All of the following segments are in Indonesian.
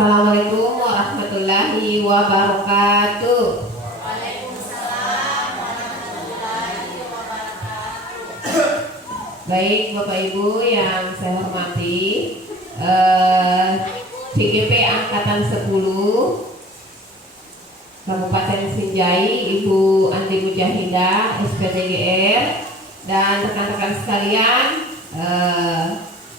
Assalamualaikum warahmatullahi wabarakatuh. Waalaikumsalam warahmatullahi wabarakatuh. Baik Bapak Ibu yang saya hormati, CGP Angkatan 10 Kabupaten Sinjai, Ibu Andi Mujahidah, SPDGR, dan rekan-rekan sekalian,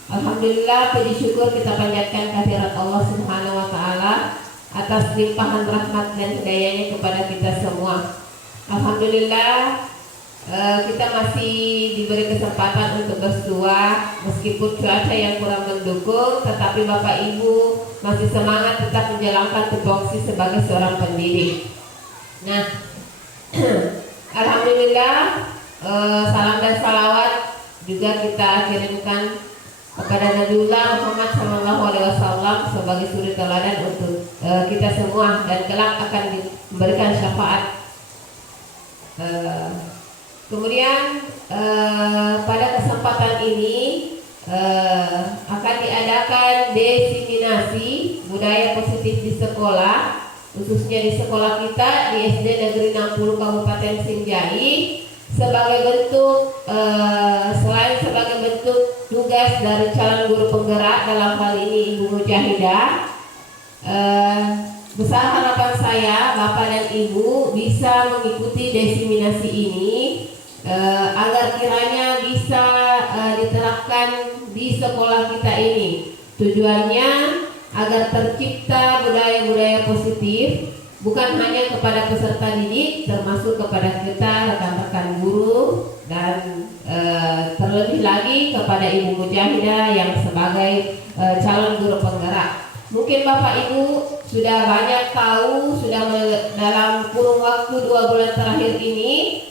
alhamdulillah puji syukur kita panjatkan kehadirat Allah Subhanahu wa taala atas limpahan rahmat dan hidayahnya kepada kita semua. Alhamdulillah kita masih diberi kesempatan untuk bersua meskipun cuaca yang kurang mendukung, tetapi Bapak Ibu masih semangat tetap menjalankan tupoksi sebagai seorang pendidik. Nah, alhamdulillah salam dan salawat juga kita kirimkan kepada Nabiullah Muhammad SAW sebagai suri teladan untuk kita semua, dan kelak akan diberikan syafaat. Kemudian pada kesempatan ini akan diadakan diseminasi budaya positif di sekolah, khususnya di sekolah kita di SD Negeri 60 Kabupaten Sinjai, sebagai bentuk selain sebagai bentuk tugas dari calon guru penggerak, dalam hal ini Ibu Mujahidah, besar harapan saya Bapak dan Ibu bisa mengikuti diseminasi ini agar kiranya bisa diterapkan di sekolah kita ini. Tujuannya agar tercipta budaya-budaya positif bukan hanya kepada peserta didik, termasuk kepada kita rekan-rekan guru, dan terlebih lagi kepada Ibu Mujahidah yang sebagai calon guru penggerak. Mungkin Bapak Ibu sudah banyak tahu, sudah dalam kurun waktu 2 bulan terakhir ini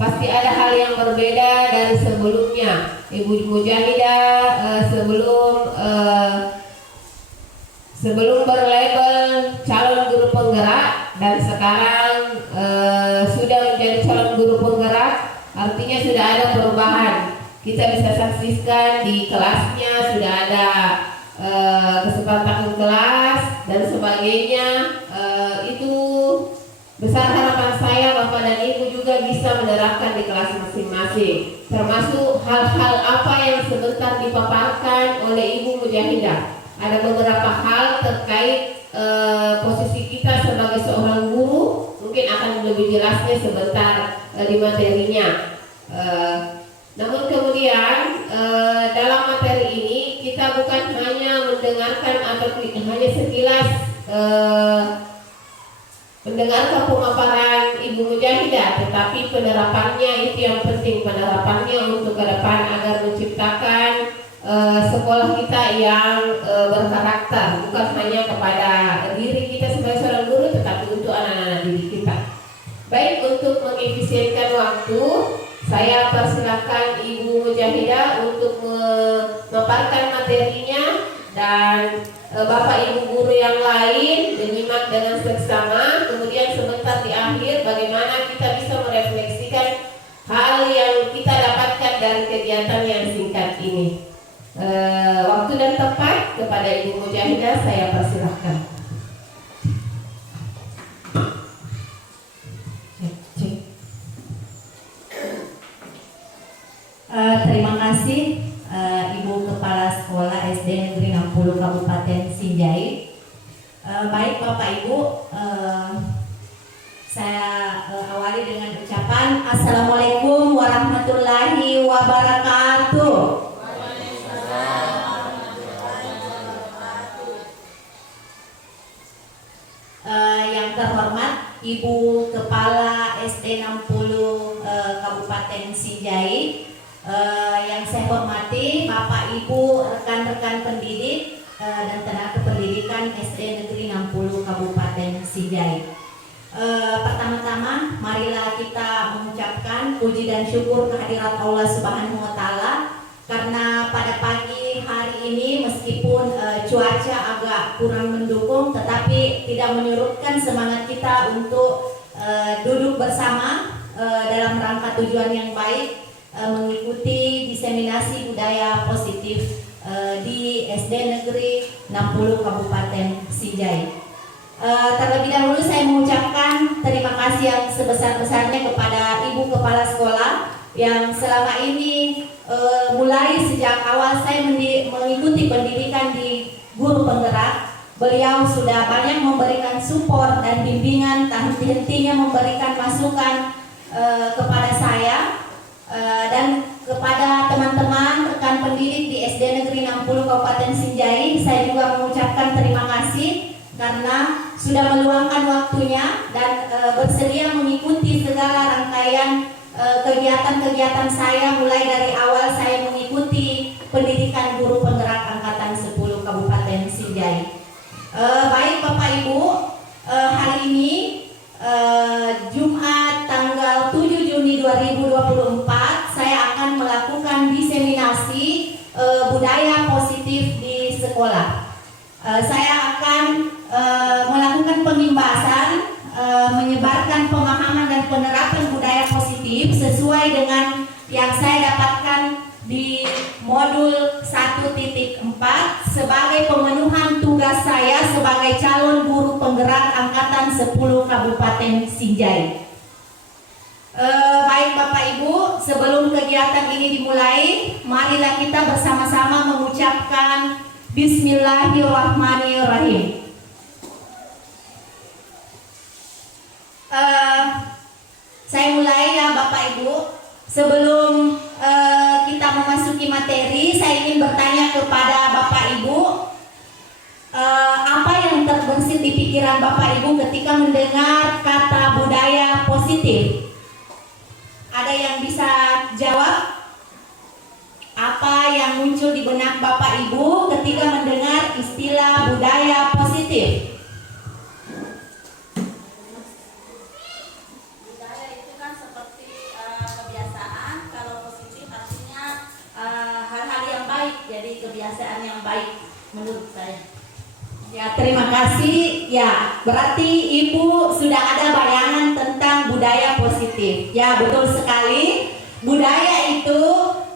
pasti ada hal yang berbeda dari sebelumnya. Ibu Mujahidah sebelum berlabel calon guru penggerak dan sekarang sudah menjadi calon guru penggerak, artinya sudah ada perubahan. Kita bisa saksikan di kelasnya sudah ada kesempatan kelas dan sebagainya. Itu besar harapan saya Bapak dan Ibu juga bisa menerapkan di kelas masing-masing, termasuk hal-hal apa yang sebentar dipaparkan oleh Ibu Mujahidah. Ada beberapa hal terkait posisi kita sebagai seorang guru, mungkin akan lebih jelasnya sebentar di materinya. Namun kemudian dalam materi ini kita bukan hanya mendengarkan atau hanya sekilas mendengarkan pemaparan Ibu Mujahidah, tetapi penerapannya itu yang penting, penerapannya untuk ke depan agar menciptakan sekolah kita yang berkarakter, bukan hanya kepada diri kita sebagai seorang guru, tetapi untuk anak-anak didik kita. Baik, untuk mengefisienkan waktu, saya persilakan Ibu Mujahidah untuk memaparkan materinya, dan Bapak Ibu guru yang lain menyimak dengan seksama. Kemudian sebentar di akhir bagaimana kita bisa merefleksikan hal yang kita dapatkan dari kegiatan yang singkat ini. Waktu dan tempat kepada Ibu Mujahidah saya persilahkan. Terima kasih Ibu Kepala Sekolah SD Negeri 60 Kabupaten Sinjai. Baik Bapak Ibu, saya awali dengan ucapan Assalamualaikum warahmatullahi wabarakatuh. Yang terhormat Ibu Kepala SD 60 Kabupaten Sinjai, yang saya hormati Bapak Ibu rekan-rekan pendidik dan tenaga pendidikan SD Negeri 60 Kabupaten Sinjai. Pertama-tama marilah kita mengucapkan puji dan syukur kehadirat Allah Subhanahu wa taala, karena pada pagi hari ini meskipun cuaca agak kurang mendukung, tetapi tidak menyurutkan semangat kita untuk duduk bersama dalam rangka tujuan yang baik, mengikuti diseminasi budaya positif di SD Negeri 60 Kabupaten Sinjai. Terlebih dahulu saya mengucapkan terima kasih yang sebesar-besarnya kepada Ibu Kepala Sekolah yang selama ini mulai sejak awal saya mengikuti pendidikan di guru penggerak. Beliau sudah banyak memberikan support dan bimbingan, tak henti-hentinya memberikan masukan kepada saya dan kepada teman-teman rekan pendidik di SD Negeri 60 Kabupaten Sinjai. Saya juga mengucapkan terima kasih karena sudah meluangkan waktunya dan bersedia mengikuti segala rangkaian kegiatan-kegiatan saya mulai dari awal saya mengikuti pendidikan guru penggerak angkatan 10 Kabupaten Sinjai. Baik Bapak Ibu, hari ini Jumat tanggal 7 Juni 2024 saya akan melakukan diseminasi budaya positif di sekolah. Saya akan melakukan pengimbasan, menyebarkan pemahaman dan penerapan budaya positif sesuai dengan yang saya dapatkan di modul 1.4 sebagai pemenuhan tugas saya sebagai calon guru penggerak angkatan 10 Kabupaten Sinjai. Baik Bapak Ibu, sebelum kegiatan ini dimulai, marilah kita bersama-sama mengucapkan Bismillahirrahmanirrahim. Saya mulai ya Bapak Ibu. Sebelum kita memasuki materi, saya ingin bertanya kepada Bapak Ibu, apa yang terbersit di pikiran Bapak Ibu ketika mendengar kata budaya positif? Ada yang bisa jawab? Apa yang muncul di benak Bapak Ibu ketika mendengar istilah budaya positif? Jadi kebiasaan yang baik menurut saya. Ya, terima kasih. Ya, berarti Ibu sudah ada bayangan tentang budaya positif. Ya, betul sekali. Budaya itu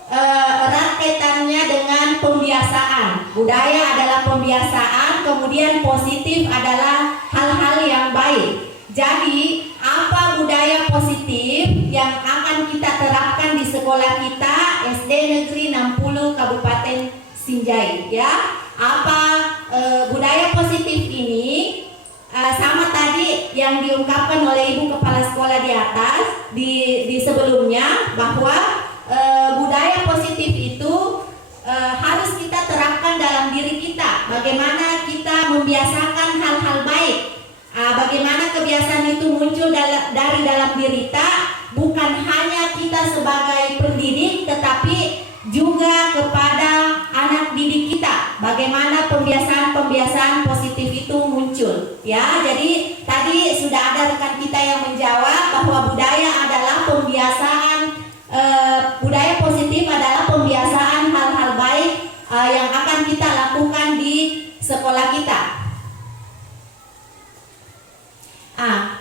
erat kaitannya dengan pembiasaan. Budaya adalah pembiasaan, kemudian positif adalah hal-hal yang baik. Jadi, apa budaya positif yang akan kita terapkan di sekolah kita SD Negeri 60 Kabupaten Sinjai, ya? Apa budaya positif ini sama tadi yang diungkapkan oleh Ibu Kepala Sekolah di atas di sebelumnya, bahwa budaya positif itu harus kita terapkan dalam diri kita. Bagaimana kita membiasakan hal-hal baik. Bagaimana kebiasaan itu muncul dari dalam diri kita, bukan hanya kita sebagai pendidik, tetapi juga kepada anak didik kita. Bagaimana pembiasaan positif itu muncul, ya. Jadi tadi sudah ada rekan kita yang menjawab bahwa budaya adalah pembiasaan, budaya positif adalah pembiasaan hal-hal baik yang akan kita lakukan di sekolah kita.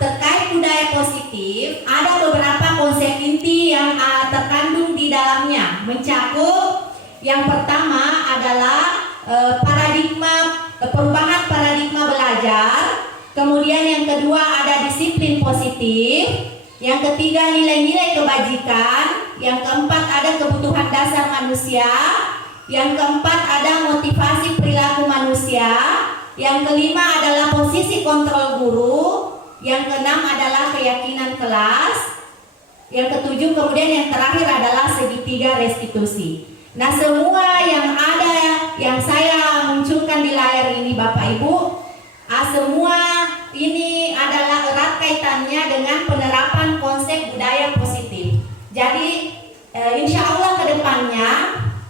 Terkait budaya positif, ada beberapa konsep inti yang terkandung di dalamnya. Mencakup yang pertama adalah perubahan paradigma belajar. Kemudian yang kedua ada disiplin positif. Yang ketiga nilai-nilai kebajikan. Yang keempat ada kebutuhan dasar manusia. Yang keempat ada motivasi perilaku manusia. Yang kelima adalah posisi kontrol guru. Yang keenam adalah keyakinan kelas. Yang ketujuh kemudian yang terakhir adalah segitiga restitusi. Nah, semua yang ada yang saya munculkan di layar ini Bapak Ibu, semua ini adalah erat kaitannya dengan penerapan konsep budaya positif. Jadi insya Allah ke depannya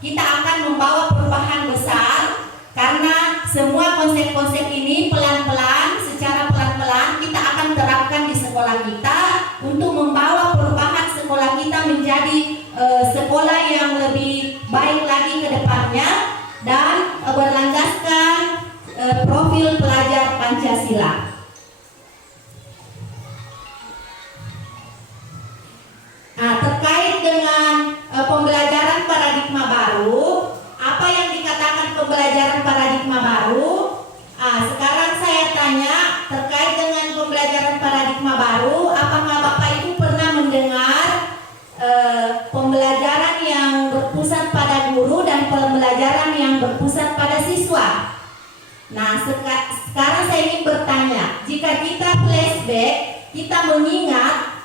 kita akan membawa perubahan besar, karena semua konsep-konsep ini secara pelan-pelan kita akan terapkan di sekolah kita untuk membawa perubahan sekolah kita menjadi sekolah yang lebih baik lagi ke depannya dan berlandaskan profil pelajar Pancasila. Terkait dengan pembelajaran paradigma baru, apa yang dikatakan pembelajaran yang berpusat pada siswa. Nah, sekarang saya ingin bertanya, jika kita flashback, kita mengingat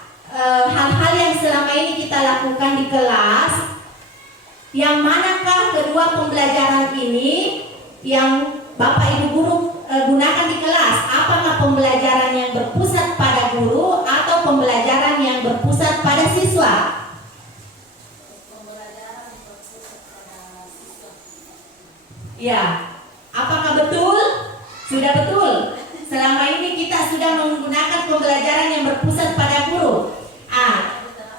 hal-hal yang selama ini kita lakukan di kelas, yang manakah kedua pembelajaran ini yang Bapak Ibu guru gunakan di kelas? Apakah pembelajaran yang berpusat pada guru atau pembelajaran yang berpusat pada siswa? Ya, apakah betul? Sudah betul. Selama ini kita sudah menggunakan pembelajaran yang berpusat pada guru.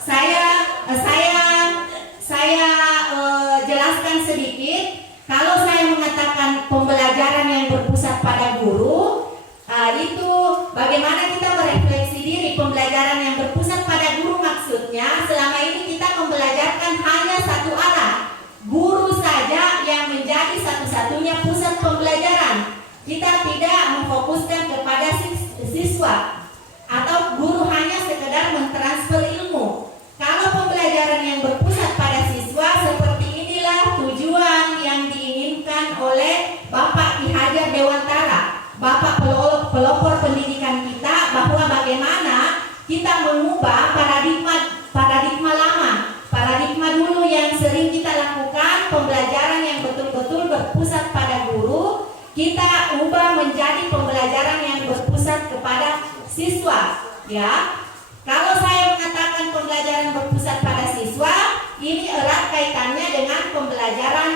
Saya jelaskan sedikit. Kalau saya mengatakan pembelajaran yang berpusat pada guru, itu bagaimana kita merefleksi diri. Pembelajaran yang berpusat pada guru maksudnya selama ini kita membelajarkan hanya satu arah. Guru saja yang menjadi satu-satunya pusat pembelajaran. Kita tidak memfokuskan kepada siswa atau guru hanya sekedar mentransfer ilmu. Kalau pembelajaran yang berpusat pada siswa, seperti inilah tujuan yang diinginkan oleh Bapak Ki Hajar Dewantara, Bapak pelopor pendidikan kita, bahwa bagaimana kita mengubah paradigma lama, paradigma dulu yang sering kita lakukan, pembelajaran yang betul-betul berpusat pada guru, kita ubah menjadi pembelajaran yang berpusat kepada siswa. Ya, kalau saya mengatakan pembelajaran berpusat pada siswa, ini erat kaitannya dengan pembelajaran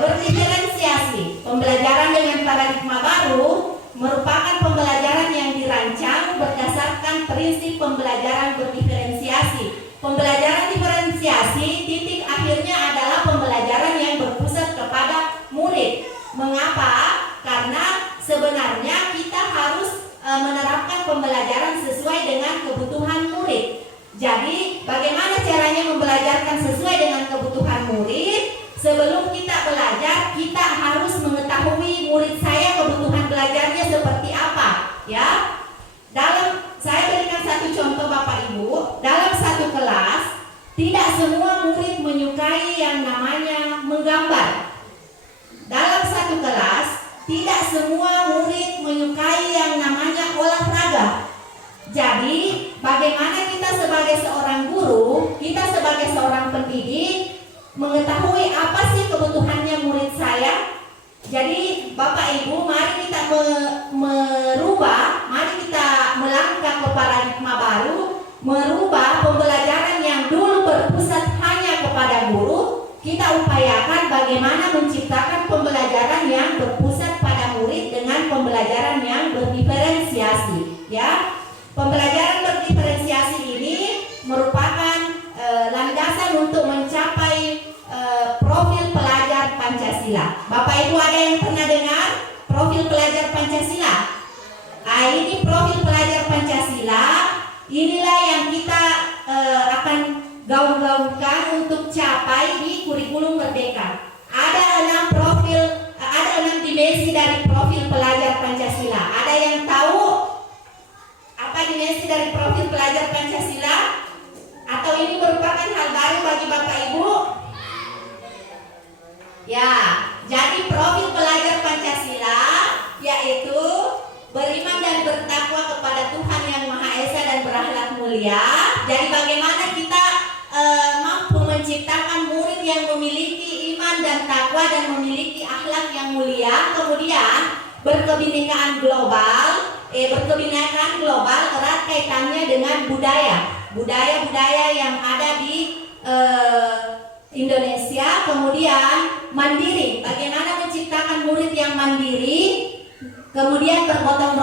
berdiferensiasi. Pembelajaran dengan paradigma baru merupakan pembelajaran yang dirancang berdasarkan prinsip pembelajaran berdiferensiasi. Pembelajaran diferensiasi titik akhirnya adalah pembelajaran yang berpusat kepada murid. Mengapa? Karena sebenarnya kita harus menerapkan pembelajaran sesuai dengan kebutuhan murid. Jadi, bagaimana caranya membelajarkan sesuai dengan kebutuhan murid? Sebelum kita belajar, kita harus mengetahui murid saya kebutuhan belajarnya seperti apa, ya. Saya berikan satu contoh Bapak Ibu, dalam satu kelas tidak semua murid menyukai yang namanya menggambar. Dalam satu kelas tidak semua murid menyukai yang namanya olahraga. Jadi, bagaimana kita sebagai seorang guru, kita sebagai seorang pendidik mengetahui apa sih kebutuhannya murid saya? Jadi, Bapak Ibu, mari kita merubah, mari kita melangkah ke paradigma baru, merubah pembelajaran yang dulu berpusat hanya kepada guru. Kita upayakan bagaimana menciptakan pembelajaran yang berpusat pada murid dengan pembelajaran yang berdiferensiasi, ya. Pembelajaran berdiferensiasi ini merupakan landasan untuk mencapai profil pelajar Pancasila. Bapak Ibu ada yang pernah dengar profil pelajar Pancasila? Ini profil pelajar Pancasila. Inilah yang kita akan gaung-gaungkan untuk capai di kurikulum Merdeka. Ada 6 dimensi dari profil pelajar Pancasila. Ada yang tahu apa dimensi dari profil pelajar Pancasila? Atau ini merupakan hal baru bagi Bapak Ibu? Ya, jadi profil pelajar Pancasila yaitu beriman dan bertakwa kepada Tuhan Yang Maha Esa dan berakhlak mulia. Jadi bagaimana kita mampu menciptakan murid yang memiliki iman dan takwa dan memiliki akhlak yang mulia. Kemudian berkebinekaan global. Berkebinekaan global erat kaitannya dengan budaya yang ada di Indonesia. Kemudian mandiri, bagaimana menciptakan murid yang mandiri. Kemudian bergotong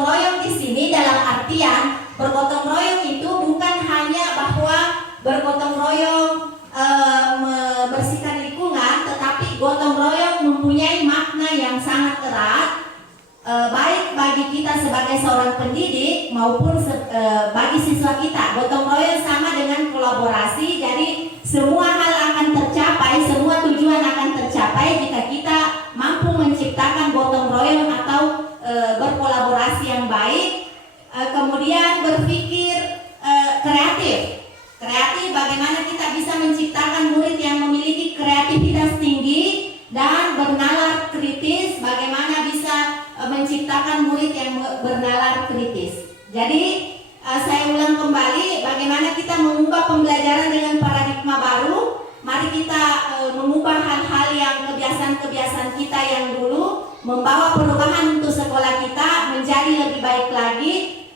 royong di sini dalam artian bergotong royong itu bukan hanya bahwa bergotong royong membersihkan lingkungan, tetapi gotong royong mempunyai makna yang sangat erat, baik bagi kita sebagai seorang pendidik maupun bagi siswa kita. Gotong royong sama dengan kolaborasi, jadi semua hal akan tercapai, semua tujuan akan tercapai jika kita mampu menciptakan gotong royong atau berkolaborasi yang baik. Kemudian berpikir kreatif, bagaimana kita bisa menciptakan murid yang memiliki kreativitas tinggi. dan bernalar kritis. Bagaimana bisa menciptakan murid yang bernalar kritis. Jadi saya ulang kembali, bagaimana kita mengubah pembelajaran dengan paradigma baru. Mari kita mengubah hal-hal yang kebiasaan-kebiasaan kita yang dulu, membawa perubahan untuk sekolah kita menjadi lebih baik lagi.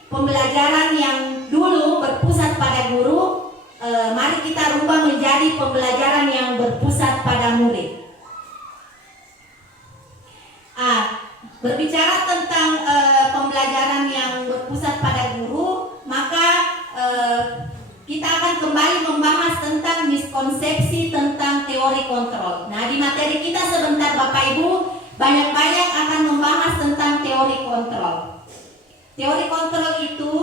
Pembelajaran yang dulu berpusat pada guru, mari kita rubah menjadi pembelajaran yang berpusat pada murid. Berbicara tentang pembelajaran yang berpusat pada guru, maka kita akan kembali membahas tentang miskonsepsi tentang teori kontrol. Nah, di materi kita sebentar Bapak Ibu banyak-banyak akan membahas tentang teori kontrol. Teori kontrol itu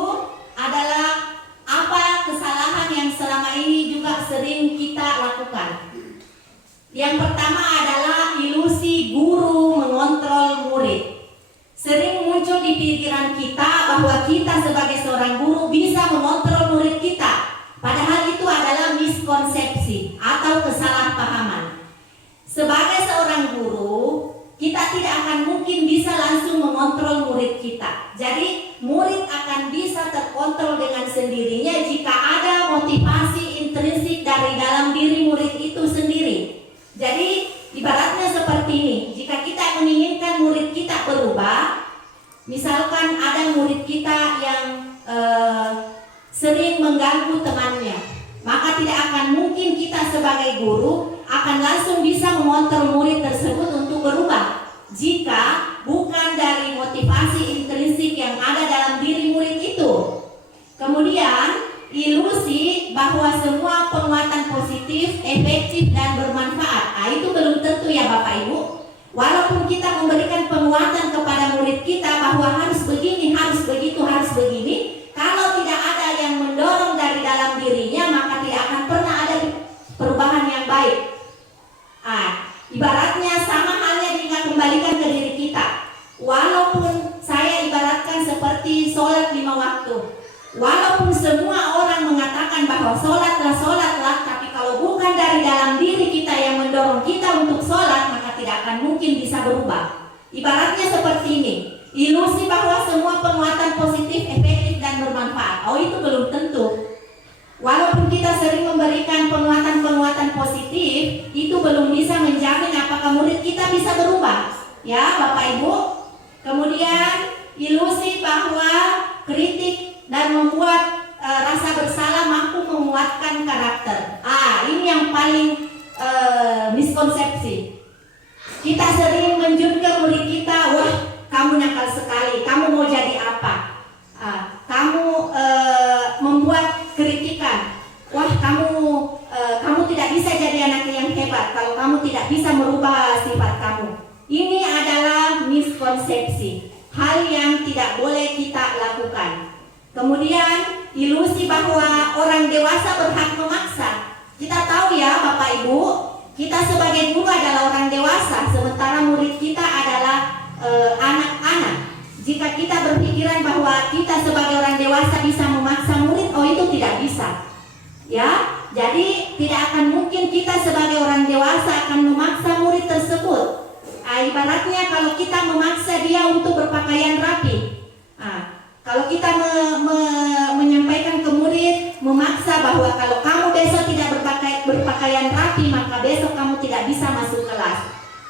adalah apa kesalahan yang selama ini juga sering kita lakukan. Yang pertama adalah ilusi guru mengontrol murid. Sering muncul di pikiran kita bahwa kita sebagai seorang guru bisa mengontrol murid kita. Padahal itu adalah miskonsepsi atau kesalahpahaman. Sebagai seorang guru, kita tidak akan mungkin bisa langsung mengontrol murid kita. Jadi murid akan bisa terkontrol dengan sendirinya jika ada motivasi intrinsik dari dalam diri murid itu sendiri. Jadi ibaratnya seperti ini, jika kita menginginkan murid kita berubah, misalkan ada murid kita yang sering mengganggu temannya, maka tidak akan mungkin kita sebagai guru akan langsung bisa mengontrol murid tersebut untuk berubah jika bukan dari motivasi intrinsik yang ada dalam diri murid itu. Kemudian ilusi bahwa semua penguatan positif, efektif dan bermanfaat. Itu belum tentu ya Bapak Ibu. Walaupun kita memberikan penguatan kepada murid kita bahwa harus begini, harus begitu, harus begini, kalau tidak ada yang mendorong dari dalam dirinya, maka tidak akan pernah ada perubahan yang baik. Ibaratnya sama halnya jika kembalikan ke diri kita. Walaupun saya ibaratkan seperti sholat 5 waktu. Walaupun semua orang mengatakan bahwa sholatlah, tapi kalau bukan dari dalam diri kita yang mendorong kita untuk sholat, maka tidak akan mungkin bisa berubah. Ibaratnya seperti ini, ilusi bahwa semua penguatan positif, efektif dan bermanfaat. Itu belum tentu. Walaupun kita sering memberikan penguatan-penguatan positif, itu belum bisa menjamin apakah murid kita bisa berubah. Ya Bapak Ibu. Kemudian ilusi bahwa kritik dan membuat rasa bersalah mampu menguatkan karakter. Ini yang paling miskonsepsi. Kita sering menjunjung murid kita, wah kamu nakal sekali, kamu mau jadi apa? Kamu membuat kritikan, wah kamu tidak bisa jadi anak yang hebat kalau kamu tidak bisa merubah sifat kamu. Ini adalah miskonsepsi, hal yang tidak boleh kita lakukan. Kemudian ilusi bahwa orang dewasa berhak memaksa. Kita tahu ya Bapak Ibu, kita sebagai guru adalah orang dewasa, sementara murid kita adalah anak-anak. Jika kita berpikiran bahwa kita sebagai orang dewasa bisa memaksa murid, itu tidak bisa. Ya, jadi tidak akan mungkin kita sebagai orang dewasa akan memaksa murid tersebut. Ibaratnya kalau kita memaksa dia untuk berpakaian rapi. Kalau kita menyampaikan ke murid, memaksa bahwa kalau kamu besok tidak berpakaian rapi, maka besok kamu tidak bisa masuk kelas.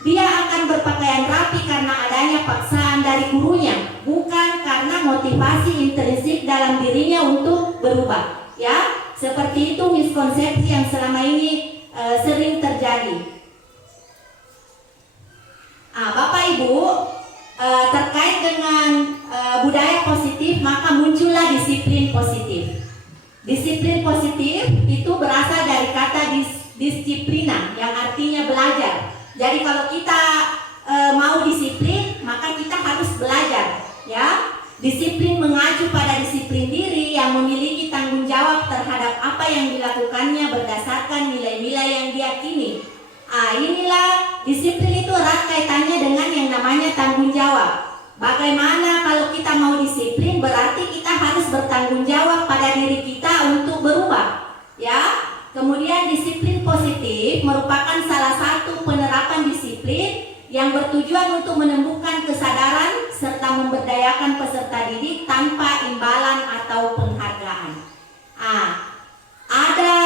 Dia akan berpakaian rapi karena adanya paksaan dari gurunya, bukan karena motivasi intrinsik dalam dirinya untuk berubah. Ya, seperti itu miskonsepsi yang selama ini sering terjadi. Bapak Ibu, terkait dengan budaya positif, maka muncullah disiplin positif. Disiplin positif itu berasal dari kata disiplina yang artinya belajar. Jadi kalau kita mau disiplin, maka kita harus belajar, ya. Disiplin mengacu pada disiplin diri yang memiliki tanggung jawab terhadap apa yang dilakukannya berdasarkan nilai-nilai yang diyakini. Inilah disiplin itu erat kaitannya dengan yang namanya tanggung jawab. Bagaimana kalau kita mau disiplin, berarti kita harus bertanggung jawab pada diri kita untuk berubah, ya. Kemudian disiplin positif merupakan salah satu penerapan 8 disiplin yang bertujuan untuk menumbuhkan kesadaran serta memberdayakan peserta didik tanpa imbalan atau penghargaan. Ada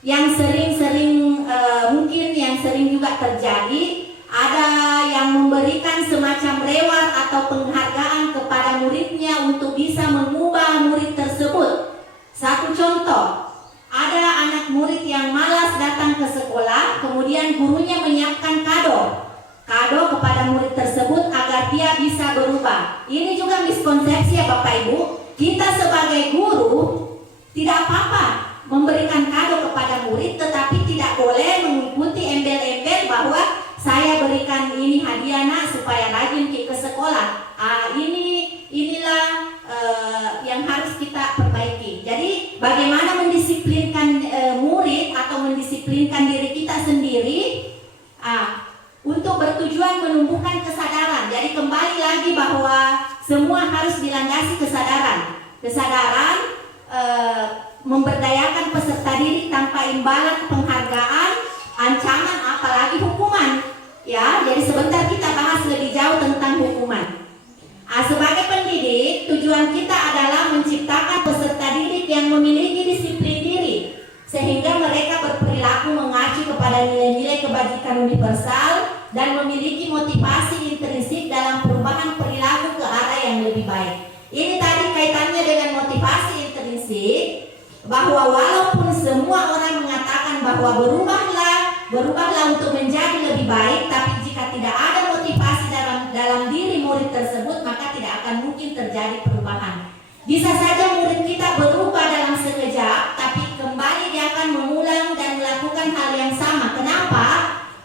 yang sering-sering mungkin yang sering juga terjadi, ada yang memberikan semacam reward atau penghargaan kepada muridnya untuk bisa mengubah murid tersebut. Satu contoh, ada anak murid yang malas datang ke sekolah, kemudian gurunya menyiapkan kado kepada murid tersebut agar dia bisa berubah. Ini juga miskonsepsi ya Bapak Ibu. Kita sebagai guru tidak apa-apa memberikan kado kepada murid, tetapi tidak boleh mengikuti embel-embel bahwa saya berikan ini hadiah nak supaya rajin ke sekolah. Inilah yang harus kita perbaiki. Jadi bagaimana mendisiplinkan murid atau mendisiplinkan diri kita sendiri untuk bertujuan menumbuhkan kesadaran. Jadi kembali lagi bahwa semua harus dilandasi kesadaran. Kesadaran memberdayakan peserta didik tanpa imbalan penghargaan, ancaman, apalagi hukuman. Ya, jadi sebentar kita bahas lebih jauh tentang hukuman. Sebagai pendidik, tujuan kita adalah menciptakan peserta didik yang memiliki disiplin diri, sehingga mereka berperilaku mengacu kepada nilai-nilai kebajikan universal dan memiliki motivasi intrinsik dalam perubahan perilaku ke arah yang lebih baik. Ini tadi kaitannya dengan motivasi intrinsik, bahwa walaupun semua orang mengatakan bahwa berubahlah untuk menjadi lebih baik, tapi jika tidak ada motivasi dalam diri murid tersebut, maka tidak akan mungkin terjadi perubahan. Bisa saja murid kita berubah dalam sekejap, tapi kembali dia akan mengulang dan melakukan hal yang sama. Kenapa?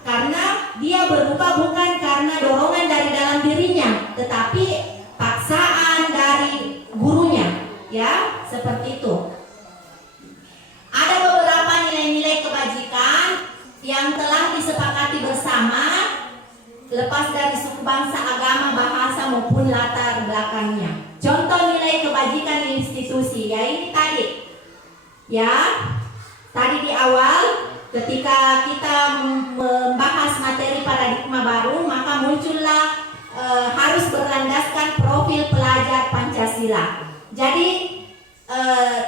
Karena dia berubah bukan karena dorongan dari dalam dirinya, tetapi paksaan dari gurunya. Ya, seperti itu. Ada beberapa nilai-nilai kebajikan yang telah disepakati bersama, lepas dari suku bangsa, agama, bahasa maupun latar belakangnya. Contoh nilai kebajikan institusi, ya ini tadi. Ya, tadi di awal ketika kita membahas materi paradigma baru, maka muncullah harus berlandaskan profil pelajar Pancasila. Jadi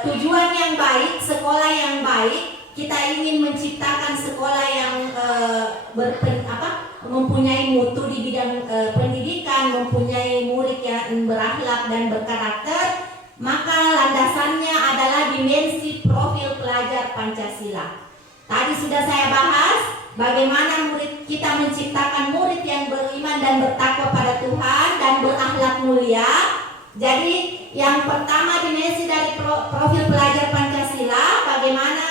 tujuan yang baik, sekolah yang baik, kita ingin menciptakan sekolah yang mempunyai mutu di bidang pendidikan, mempunyai murid yang berakhlak dan berkarakter, maka landasannya adalah dimensi profil pelajar Pancasila. Tadi sudah saya bahas bagaimana murid kita menciptakan murid yang beriman dan bertakwa pada Tuhan dan berakhlak mulia. Jadi yang pertama dimensi dari profil pelajar Pancasila, bagaimana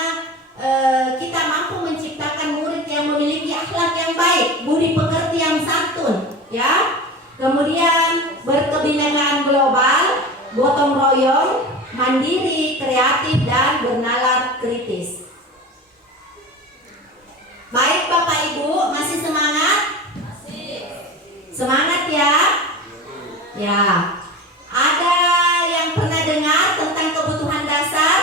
kita mampu menciptakan murid yang memiliki akhlak yang baik, budi pekerti yang santun, ya. Kemudian berkebinekaan global, gotong royong, mandiri, kreatif dan bernalar kritis. Baik Bapak Ibu, masih semangat? Masih. Semangat ya? Ya. Ada yang pernah dengar tentang kebutuhan dasar?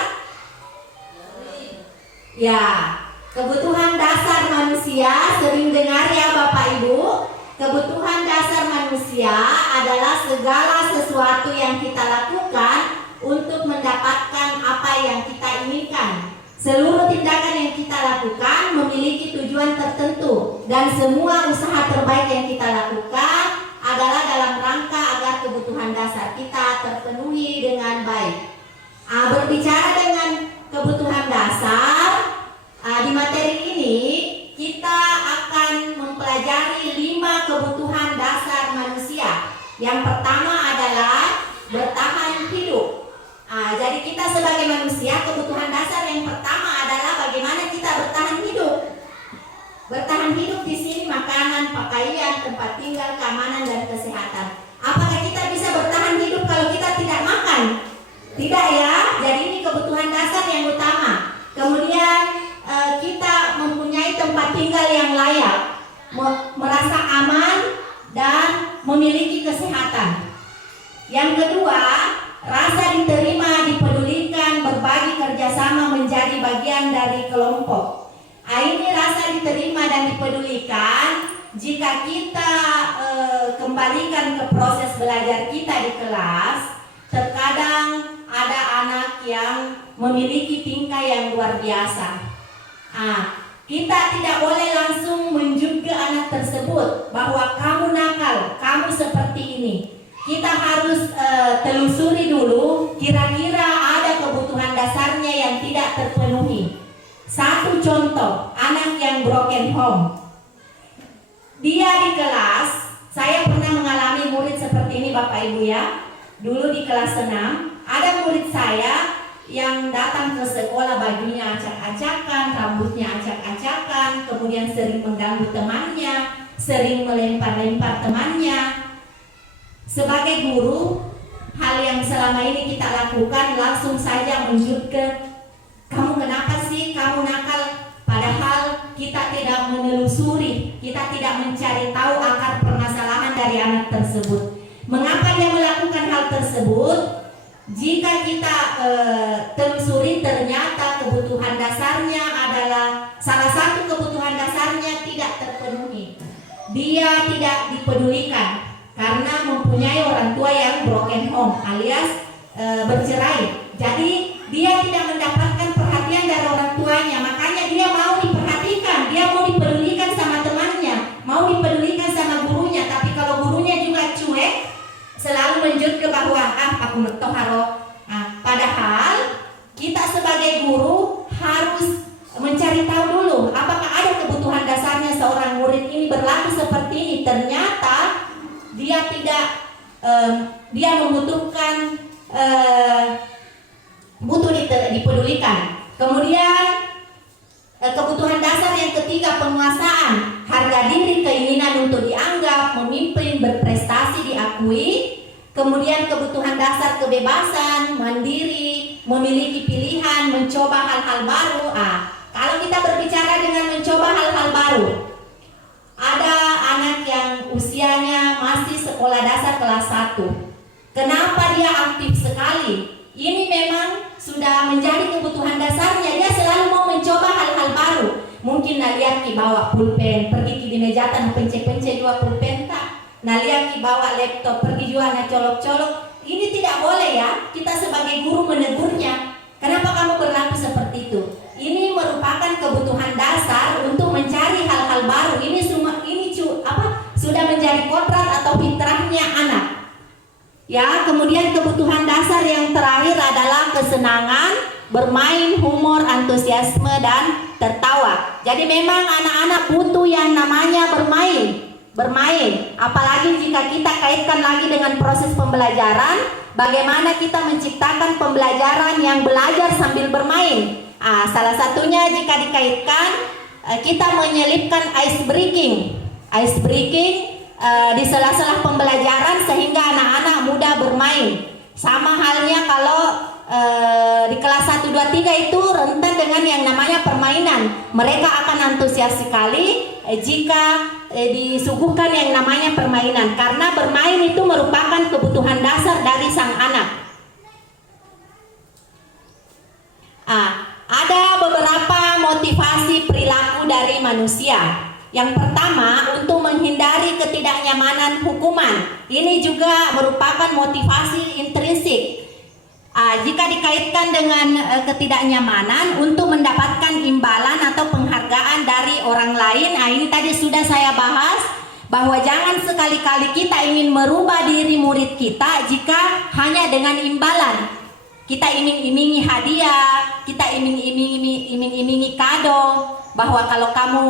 Ya, kebutuhan dasar manusia sering dengar ya Bapak Ibu. Kebutuhan dasar manusia adalah segala sesuatu yang kita lakukan untuk mendapatkan apa yang kita inginkan. Seluruh tindakan yang kita lakukan memiliki tujuan tertentu, dan semua usaha terbaik yang kita lakukan adalah dalam rangka agar kebutuhan dasar kita terpenuhi dengan baik. Berbicara dengan kebutuhan dasar, di materi ini kita akan mempelajari 5 kebutuhan dasar manusia. Yang pertama adalah bertahan hidup. Jadi kita sebagai manusia, kebutuhan dasar yang pertama adalah bagaimana kita bertahan hidup. Bertahan hidup di sini makanan, pakaian, tempat tinggal, keamanan dan kesehatan. Apakah kita bisa bertahan hidup kalau kita tidak makan? Tidak ya. Jadi ini kebutuhan dasar yang utama. Kemudian kita mempunyai tempat tinggal yang layak, merasa aman dan memiliki kesehatan. Yang kedua, rasa diterima, dipedulikan, berbagi kerjasama menjadi bagian dari kelompok. Ini rasa diterima dan dipedulikan jika kita kembalikan ke proses belajar kita di kelas. Terkadang ada anak yang memiliki tingkah yang luar biasa. Kita tidak boleh langsung menjudge anak tersebut bahwa kamu nakal, kamu seperti ini. Kita harus telusuri dulu kira-kira ada kebutuhan dasarnya yang tidak terpenuhi. Satu contoh, anak yang broken home. Dia di kelas, saya pernah mengalami murid seperti ini Bapak Ibu ya. Dulu di kelas 6, ada murid saya yang datang ke sekolah bajunya acak-acakan, rambutnya acak-acakan, kemudian sering mengganggu temannya, sering melempar-lempar temannya. Sebagai guru, hal yang selama ini kita lakukan langsung saja menjudge, kamu kenapa sih, kamu nakal? Padahal kita tidak menelusuri, kita tidak mencari tahu akar permasalahan dari anak tersebut. Mengapa dia melakukan hal tersebut? Jika kita telusuri, ternyata kebutuhan dasarnya adalah salah satu kebutuhan dasarnya tidak terpenuhi. Dia tidak dipedulikan karena mempunyai orang tua yang broken home alias bercerai. Jadi dia tidak mendapatkan perhatian dari orang tuanya, makanya dia mau diperhatikan, dia mau dipedulikan sama temannya, mau dipedulikan sama gurunya. Tapi kalau gurunya juga cuek, selalu menjudge bahwa aku metoh haro. Padahal kita sebagai guru harus mencari tahu dulu apakah ada kebutuhan dasarnya seorang murid ini berlaku seperti ini. Ternyata dia tidak, dia membutuhkan butuh dipedulikan. Kemudian kebutuhan dasar yang ketiga, penguasaan, harga diri, keinginan untuk dianggap, memimpin, berprestasi, diakui. Kemudian kebutuhan dasar kebebasan, mandiri, memiliki pilihan, mencoba hal-hal baru. Kalau kita berbicara dengan mencoba hal-hal baru, ada anak yang usianya masih sekolah dasar kelas 1. Kenapa dia aktif sekali? Ini memang sudah menjadi kebutuhan dasarnya. Dia selalu mau mencoba hal-hal baru. Mungkin lihat ki bawa pulpen, pergi ki di mejatan pencet-pencet juga pulpen tak. Lihat ki bawa laptop, pergi juga colok-colok. Ini tidak boleh ya. Kita sebagai guru menegurnya. Kenapa kamu berlaku seperti itu? Ini merupakan kebutuhan dasar untuk mencari hal-hal baru. Ini sudah menjadi kodrat atau fitrahnya anak. Ya, kemudian kebutuhan dasar yang terakhir adalah kesenangan, bermain, humor, antusiasme, dan tertawa. Jadi memang anak-anak butuh yang namanya bermain. Apalagi jika kita kaitkan lagi dengan proses pembelajaran, bagaimana kita menciptakan pembelajaran yang belajar sambil bermain. Salah satunya jika dikaitkan, kita menyelipkan ice breaking di sela-sela pembelajaran sehingga anak-anak mudah bermain. Sama halnya kalau di kelas 1, 2, 3 itu rentan dengan yang namanya permainan. Mereka akan antusias sekali jika disuguhkan yang namanya permainan, karena bermain itu merupakan kebutuhan dasar dari sang anak. Ada beberapa motivasi perilaku dari manusia. Yang pertama, untuk menghindari ketidaknyamanan hukuman. Ini juga merupakan motivasi intrinsik. Jika dikaitkan dengan ketidaknyamanan untuk mendapatkan imbalan atau penghargaan dari orang lain, ini tadi sudah saya bahas bahwa jangan sekali-kali kita ingin merubah diri murid kita jika hanya dengan imbalan. Kita iming-imingi hadiah, kita iming-imingi kado, bahwa kalau kamu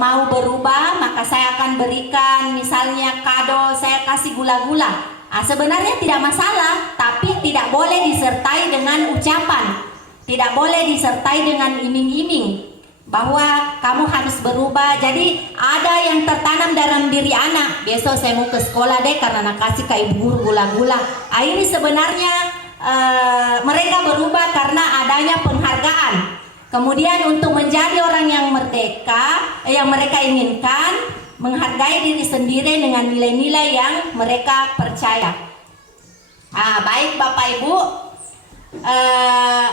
mau berubah maka saya akan berikan misalnya kado, saya kasih gula-gula. Sebenarnya tidak masalah, tapi tidak boleh disertai dengan ucapan, tidak boleh disertai dengan iming-iming bahwa kamu harus berubah. Jadi ada yang tertanam dalam diri anak, besok saya mau ke sekolah deh karena anak kasih ke ibu guru gula-gula. Ini sebenarnya mereka berubah karena adanya penghargaan. Kemudian untuk menjadi orang yang merdeka, yang mereka inginkan, menghargai diri sendiri dengan nilai-nilai yang mereka percaya. Baik Bapak Ibu,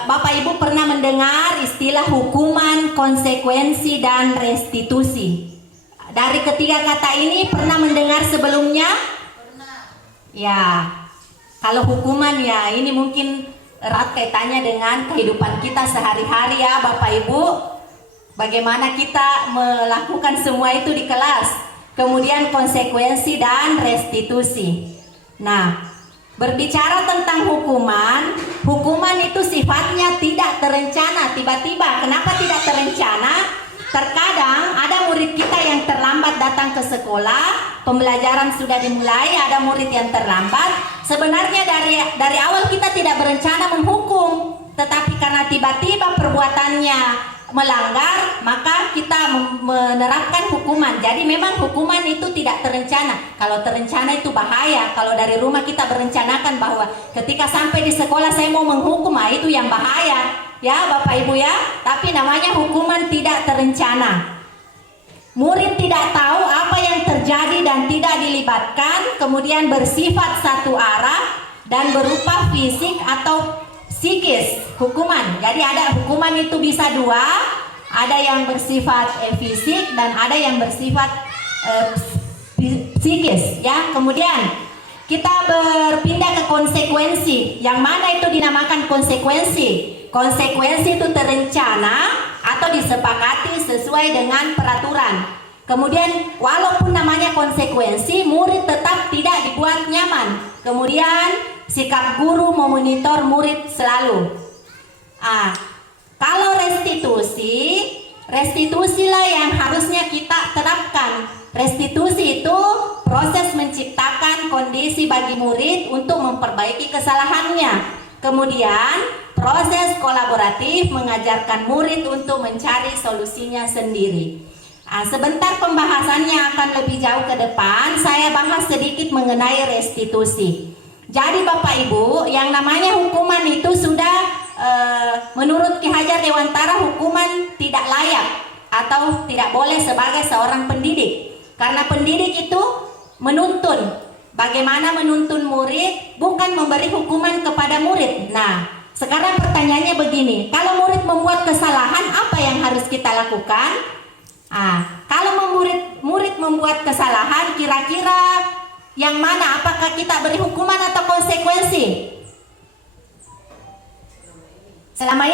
Bapak Ibu pernah mendengar istilah hukuman, konsekuensi, dan restitusi. Dari ketiga kata ini pernah mendengar sebelumnya? Ya, kalau hukuman ya ini mungkin erat kaitannya dengan kehidupan kita sehari-hari ya Bapak Ibu. Bagaimana kita melakukan semua itu di kelas. Kemudian konsekuensi dan restitusi. Nah, berbicara tentang hukuman, hukuman itu sifatnya tidak terencana, tiba-tiba. Kenapa tidak terencana? Terkadang ada murid kita yang terlambat datang ke sekolah, pembelajaran sudah dimulai, ada murid yang terlambat. Sebenarnya dari awal kita tidak berencana menghukum, tetapi karena tiba-tiba perbuatannya melanggar, maka kita menerapkan hukuman. Jadi memang hukuman itu tidak terencana. Kalau terencana itu bahaya. Kalau dari rumah kita berencanakan bahwa ketika sampai di sekolah saya mau menghukum, itu yang bahaya. Ya Bapak Ibu ya. Tapi namanya hukuman tidak terencana. Murid tidak tahu apa yang terjadi dan tidak dilibatkan, kemudian bersifat satu arah dan berupa fisik atau psikis, hukuman. Jadi ada hukuman itu bisa dua, ada yang bersifat fisik dan ada yang bersifat psikis ya. Kemudian kita berpindah ke konsekuensi. Yang mana itu dinamakan konsekuensi? Konsekuensi itu terencana atau disepakati sesuai dengan peraturan. Kemudian walaupun namanya konsekuensi, murid tetap tidak dibuat nyaman. Kemudian sikap guru memonitor murid selalu. Kalau restitusilah yang harusnya kita terapkan. Restitusi itu proses menciptakan kondisi bagi murid untuk memperbaiki kesalahannya. Kemudian proses kolaboratif mengajarkan murid untuk mencari solusinya sendiri. Sebentar pembahasannya akan lebih jauh ke depan, saya bahas sedikit mengenai restitusi. Jadi Bapak Ibu, yang namanya hukuman itu sudah menurut Ki Hajar Dewantara hukuman tidak layak atau tidak boleh sebagai seorang pendidik. Karena pendidik itu menuntun. Bagaimana menuntun murid, bukan memberi hukuman kepada murid. Nah, sekarang pertanyaannya begini, kalau murid membuat kesalahan, apa yang harus kita lakukan? Kalau murid membuat kesalahan, kira-kira yang mana? Apakah kita beri hukuman atau konsekuensi? Selama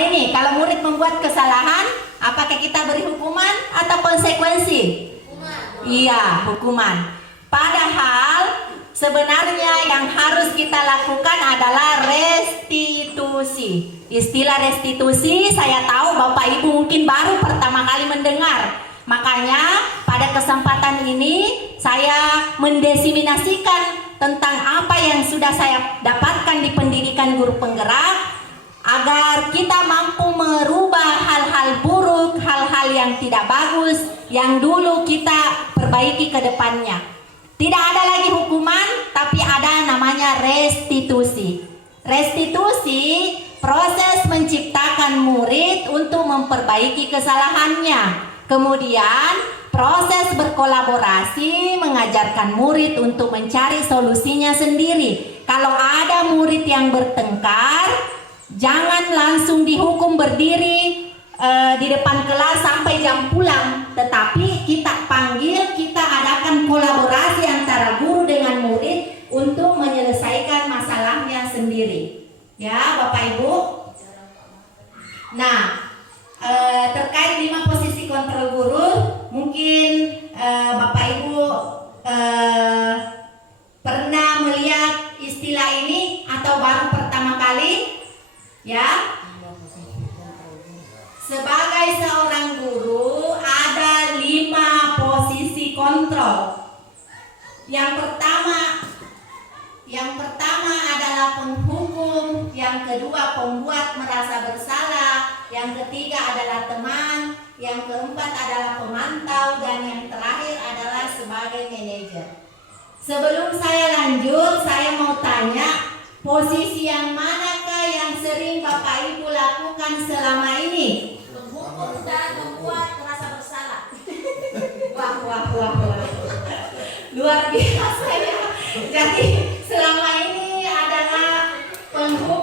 ini kalau murid membuat kesalahan, apakah kita beri hukuman atau konsekuensi? Hukuman. Iya, hukuman. Padahal sebenarnya yang harus kita lakukan adalah restitusi. Istilah restitusi saya tahu Bapak Ibu mungkin baru pertama kali mendengar. Makanya pada kesempatan ini saya mendesiminasikan tentang apa yang sudah saya dapatkan di pendidikan guru penggerak, agar kita mampu merubah hal-hal buruk, hal-hal yang tidak bagus yang dulu kita perbaiki ke depannya. Tidak ada lagi hukuman, tapi ada namanya restitusi. Restitusi proses menciptakan murid untuk memperbaiki kesalahannya. Kemudian proses berkolaborasi mengajarkan murid untuk mencari solusinya sendiri. Kalau ada murid yang bertengkar, jangan langsung dihukum berdiri di depan kelas sampai jam pulang, tetapi kita panggil, kita adakan kolaborasi antara guru dengan murid untuk menyelesaikan masalahnya sendiri. Ya Bapak Ibu. Nah, terkait 5 posisi kontrol guru, mungkin Bapak Ibu pernah melihat istilah ini atau baru pertama kali? Ya. Sebagai seorang guru ada 5 posisi kontrol. Yang pertama adalah penghukum, yang kedua pembuat merasa bersalah, yang ketiga adalah teman, yang keempat adalah pemantau, dan yang terakhir adalah sebagai manajer. Sebelum saya lanjut, saya mau tanya, posisi yang manakah yang sering Bapak Ibu lakukan selama ini? Menghukum dan membuat merasa bersalah. Wah. Luar biasa ya. Jadi selama ini adalah penghukum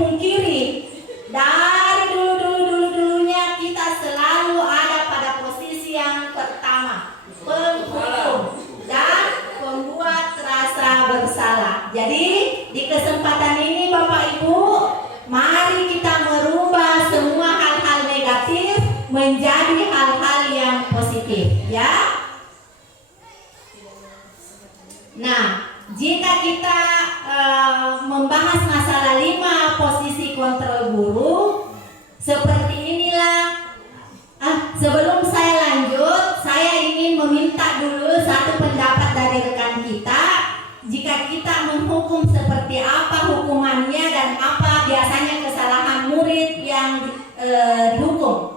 pungkiri. Dari dulunya kita selalu ada pada posisi yang pertama, penghukum dan pembuat rasa bersalah. Jadi di kesempatan ini Bapak Ibu, mari kita merubah semua hal-hal negatif menjadi hal-hal yang positif, ya. Nah, jika kita membahas masalah 5 posisi kontrol guru, seperti inilah. Sebelum saya lanjut, saya ingin meminta dulu satu pendapat dari rekan kita. Jika kita menghukum, seperti apa hukumannya dan apa biasanya kesalahan murid yang dihukum?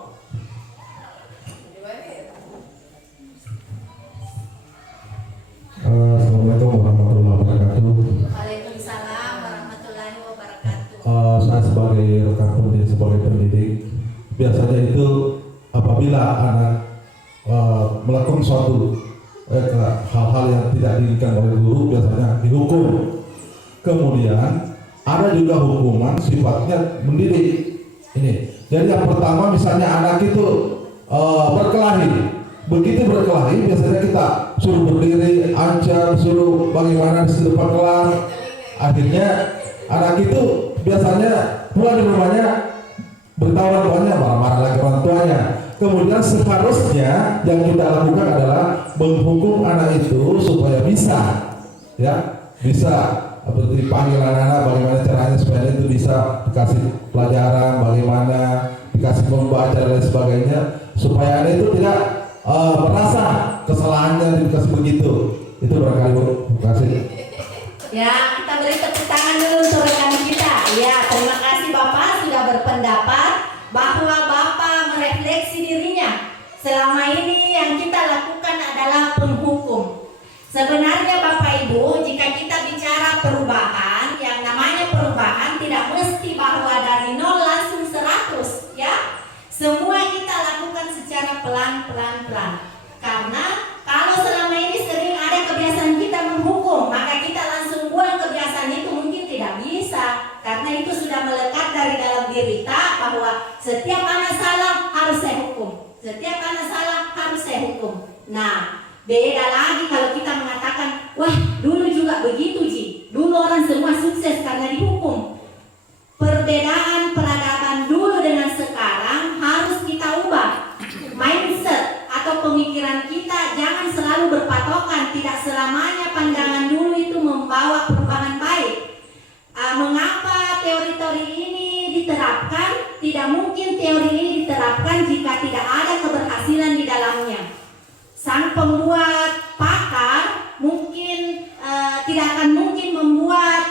Assalamualaikum warahmatullahi wabarakatuh. Waalaikumsalam warahmatullahi wabarakatuh. Saya sebagai rekan pendidik, sebagai pendidik, biasanya itu apabila anak melakukan suatu hal-hal yang tidak diinginkan oleh guru, biasanya dihukum. Kemudian ada juga hukuman sifatnya mendidik. Ini. Jadi yang pertama misalnya anak itu berkelahi. Begitu berkelahi biasanya kita suruh berdiri, ancam, suruh bagaimana di depan kelas. Akhirnya anak itu biasanya pulang di rumahnya beritahu orang tuanya, marah-marah lagi orang tuanya. Kemudian seharusnya yang kita lakukan adalah menghukum anak itu supaya bisa seperti panggil anak-anak bagaimana caranya supaya itu bisa dikasih pelajaran, bagaimana dikasih membaca dan lain sebagainya, supaya anak itu tidak merasa kesalahannya dikasih begitu. Itu barangkali Bu. Terima kasih. Ya, kita beri tepuk tangan dulu untuk rekan kita. Ya, terima kasih Bapak sudah berpendapat bahwa Bapak merefleksi dirinya. Selama ini yang kita lakukan adalah penghukum. Sebenarnya Bapak Ibu, jika kita bicara perubahan, yang namanya perubahan tidak mesti bahwa dari 0 langsung 100, ya. Semua kita lakukan secara pelan-pelan. Karena kalau selama ini sering ada kebiasaan kita menghukum, maka kita langsung buang kebiasaan itu mungkin tidak bisa. Karena itu sudah melekat dari dalam diri kita bahwa setiap anak salah harus saya hukum. Setiap anak salah harus saya hukum. Nah, beda lagi kalau kita mengatakan, wah dulu juga begitu Ji. Dulu orang semua sukses karena dihukum. Perbedaan peradaban dulu dengan sekarang harus kita ubah. Mindset atau pemikiran kita jangan selalu berpatokan. Tidak selamanya pandangan dulu itu membawa perubahan baik. Mengapa teori-teori ini diterapkan? Tidak mungkin teori ini diterapkan jika tidak ada keberhasilan di dalamnya. Sang pembuat pakar mungkin tidak akan mungkin membuat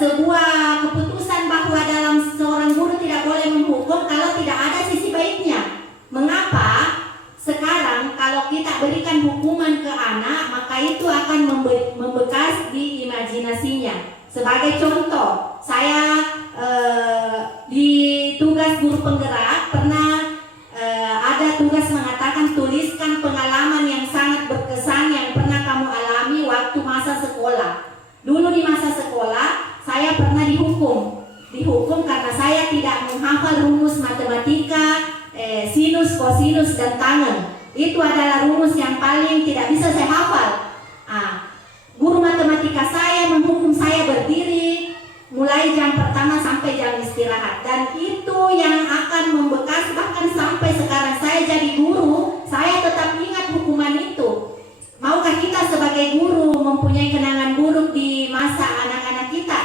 sebuah keputusan bahwa dalam seorang guru tidak boleh menghukum kalau tidak ada sisi baiknya. Mengapa? Sekarang kalau kita berikan hukuman ke anak, maka itu akan membekas di imajinasinya. Sebagai contoh, saya di tugas guru penggerak pernah ada tugas mengatakan tuliskan pengalaman yang sangat berkesan yang pernah kamu alami waktu masa sekolah. Dulu di masa sekolah saya pernah dihukum karena saya tidak menghafal rumus matematika, sinus, kosinus, dan tangen. Itu adalah rumus yang paling tidak bisa saya hafal. Guru matematika saya menghukum saya berdiri mulai jam pertama sampai jam istirahat, dan itu yang akan membekas bahkan sampai sekarang saya jadi guru, saya tetap ingat hukuman itu. Maukah kita sebagai guru mempunyai kenangan buruk di masa anak-anak kita?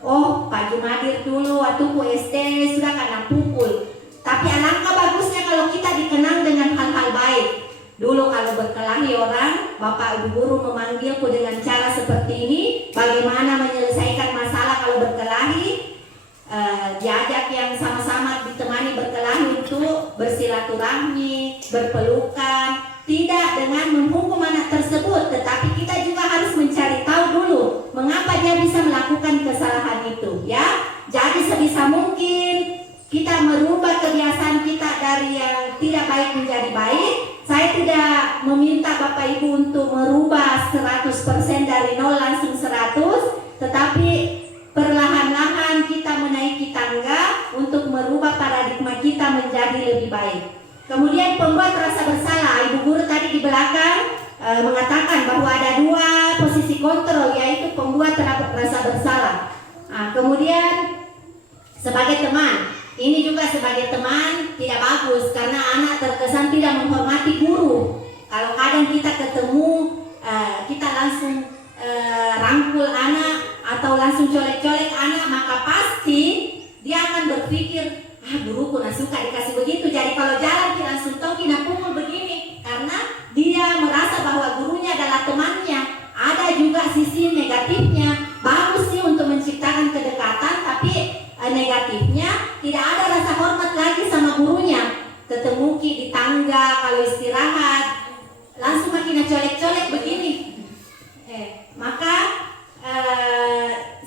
Oh, Pak Jumadir dulu waktu ku SD sudah kena pukul. Tapi alangkah bagusnya kalau kita dikenang dengan hal-hal baik. Dulu kalau berkelahi orang, Bapak Ibu guru memanggilku dengan cara seperti ini, bagaimana menyelesaikan masalah kalau berkelahi. Diajak yang sama-sama ditemani berkelahi untuk bersilaturahmi, berpelukan, tidak dengan menghukum anak tersebut, tetapi kita juga harus mencari tahu dulu mengapa dia bisa melakukan kesalahan itu, ya. Jadi sebisa mungkin kita merubah kebiasaan kita dari yang tidak baik menjadi baik. Saya tidak meminta Bapak Ibu untuk merubah 100% dari 0 langsung 100, tetapi perlahan-lahan sama-sama kita menaiki tangga untuk merubah paradigma kita menjadi lebih baik. Kemudian pembuat rasa bersalah, Ibu Guru tadi di belakang mengatakan bahwa ada 2 posisi kontrol, yaitu pembuat rasa bersalah. Nah, kemudian sebagai teman, ini juga sebagai teman tidak bagus karena anak terkesan tidak menghormati guru. Kalau kadang kita ketemu, kita langsung rangkul anak atau langsung colek-colek anak, maka pasti dia akan berpikir, guruku nak suka dikasih begitu. Jadi kalau jalan kita langsung toki nak pukul begini, karena dia merasa bahwa gurunya adalah temannya. Ada juga sisi negatifnya. Bagus sih untuk menciptakan kedekatan, tapi negatifnya tidak ada rasa hormat lagi sama gurunya. Ketemu ki di tangga kalau istirahat langsung makin colek-colek begini. Maka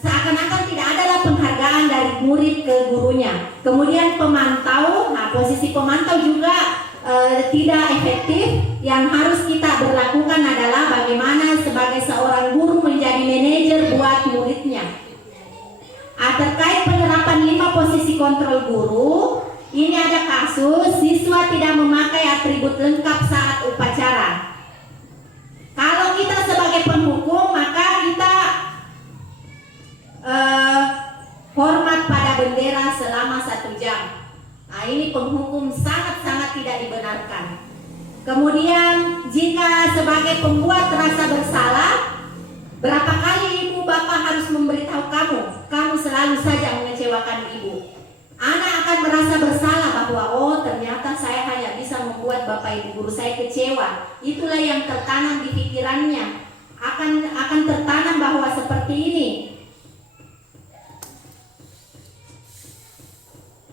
seakan-akan tidak adalah penghargaan dari murid ke gurunya. Kemudian pemantau, nah posisi pemantau juga tidak efektif. Yang harus kita berlakukan adalah bagaimana sebagai seorang guru menjadi manajer buat muridnya. Terkait penerapan 5 posisi kontrol guru, ini ada kasus siswa tidak memakai atribut lengkap saat upacara. Kalau kita sebagai penghukum, maka kita hormat pada bendera selama 1 jam. Nah, ini penghukum sangat-sangat tidak dibenarkan. Kemudian jika sebagai pembuat rasa bersalah, berapa kali ibu bapak harus memberitahu kamu selalu saja mengecewakan ibu. Anak akan merasa bersalah bahwa ternyata saya hanya bisa membuat bapak ibu guru saya kecewa. Itulah yang tertanam di pikirannya. Akan tertanam bahwa seperti ini.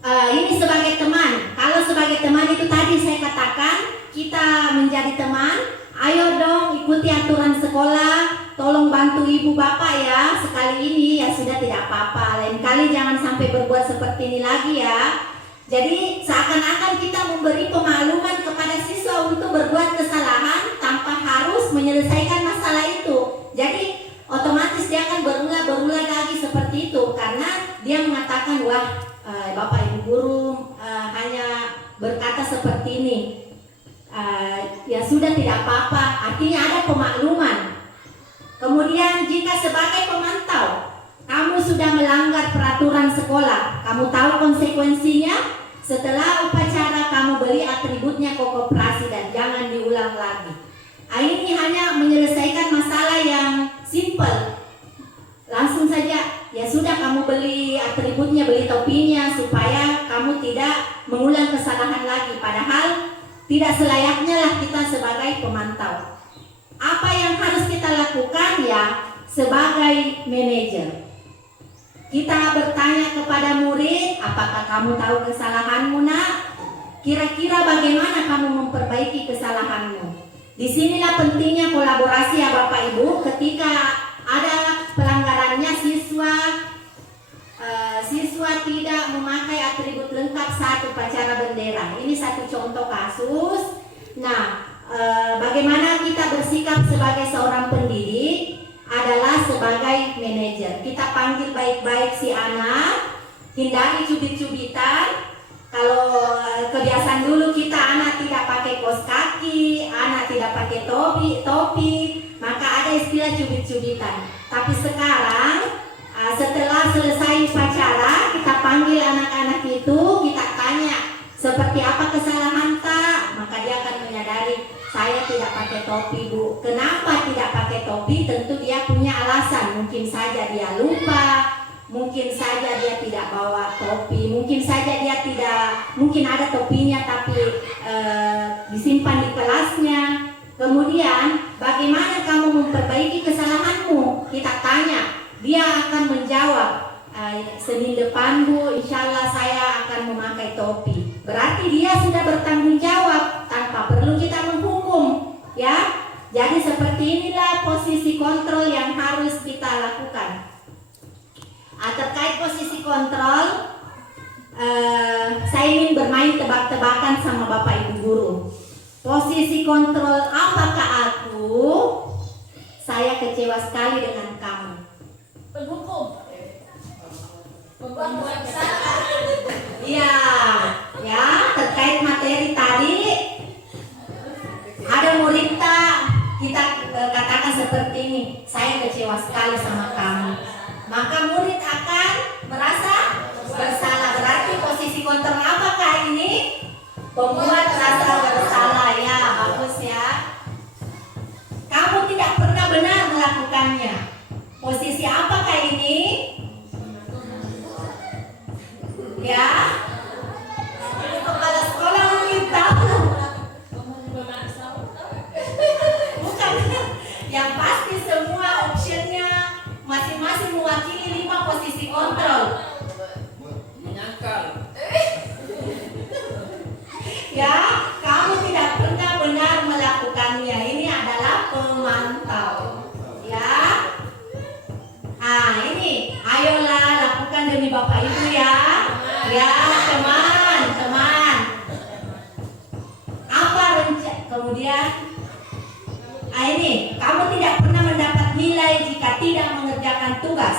Ini sebagai teman. Kalau sebagai teman itu tadi saya katakan kita menjadi teman. Ayo dong ikuti aturan sekolah. Tolong bantu ibu bapak ya. Sekali ini ya sudah tidak apa-apa. Lain kali jangan sampai berbuat seperti ini lagi ya. Jadi seakan-akan kita memberi pemakluman kepada siswa untuk berbuat kesalahan tanpa harus menyelesaikan masalah itu. Jadi otomatis dia akan berulang lagi seperti itu karena dia mengatakan bapak ibu guru hanya berkata seperti ini. Ya sudah tidak apa-apa. Artinya ada pemakluman. Kemudian jika sebagai pemantau kamu sudah melanggar peraturan sekolah, kamu tahu konsekuensinya. Setelah upacara kamu beli atributnya ke koperasi dan jangan diulang lagi. Ini hanya menyelesaikan masalah yang simple. Langsung saja, ya sudah kamu beli atributnya, beli topinya supaya kamu tidak mengulang kesalahan lagi. Padahal tidak selayaknya lah kita sebagai pemantau. Apa yang harus kita lakukan ya sebagai manajer? Kita bertanya kepada murid, apakah kamu tahu kesalahanmu nak? Kira-kira bagaimana kamu memperbaiki kesalahanmu? Disinilah pentingnya kolaborasi ya Bapak Ibu. Ketika ada pelanggarannya siswa tidak memakai atribut lengkap saat upacara bendera. Ini satu contoh kasus. Nah, bagaimana kita bersikap sebagai seorang pendidik? Adalah sebagai manajer. Kita panggil baik-baik si anak, hindari cubit-cubitan. Kalau kebiasaan dulu kita anak tidak pakai kaos kaki, anak tidak pakai topi, maka ada istilah cubit-cubitan. Tapi sekarang setelah selesai upacara, kita panggil anak-anak itu, kita tanya seperti apa kesalahan tak, maka dia akan menyadari saya tidak pakai topi bu. Kenapa tidak pakai topi? Tentu dia punya alasan. Mungkin saja dia lupa, mungkin saja dia tidak bawa topi, mungkin saja dia tidak, mungkin ada topinya tapi disimpan di kelasnya. Kemudian bagaimana kamu memperbaiki kesalahanmu? Kita tanya, dia akan menjawab, Senin depan bu, insya Allah saya akan memakai topi. Berarti dia sudah bertanggung jawab tanpa perlu kita menghukum, ya. Jadi seperti inilah posisi kontrol yang harus kita lakukan. Terkait posisi kontrol, saya ingin bermain tebak-tebakan sama Bapak Ibu guru. Posisi kontrol apakah aku? Saya kecewa sekali dengan kamu. Penghukum. Iya, ya terkait materi tadi ada murid kita katakan seperti ini, saya kecewa sekali sama kamu, maka murid akan merasa bersalah. Berarti posisi kontrol apakah ini? Pembuat rasa bersalah. Ya, bagus ya. Kamu tidak pernah benar melakukannya. Posisi apakah ini? Ya, kepala sekolah mungkin tahu. Bukan, yang pasti semua optionnya masing-masing mewakili 5 posisi kontrol. Ya, kamu tidak pernah benar melakukannya. Ini adalah pemantau. Ya, ini, ayolah lakukan demi Bapak Ibu ya. Ya, teman-teman. Apa rencana? Kemudian, ini, kamu tidak pernah mendapat nilai jika tidak mengerjakan tugas.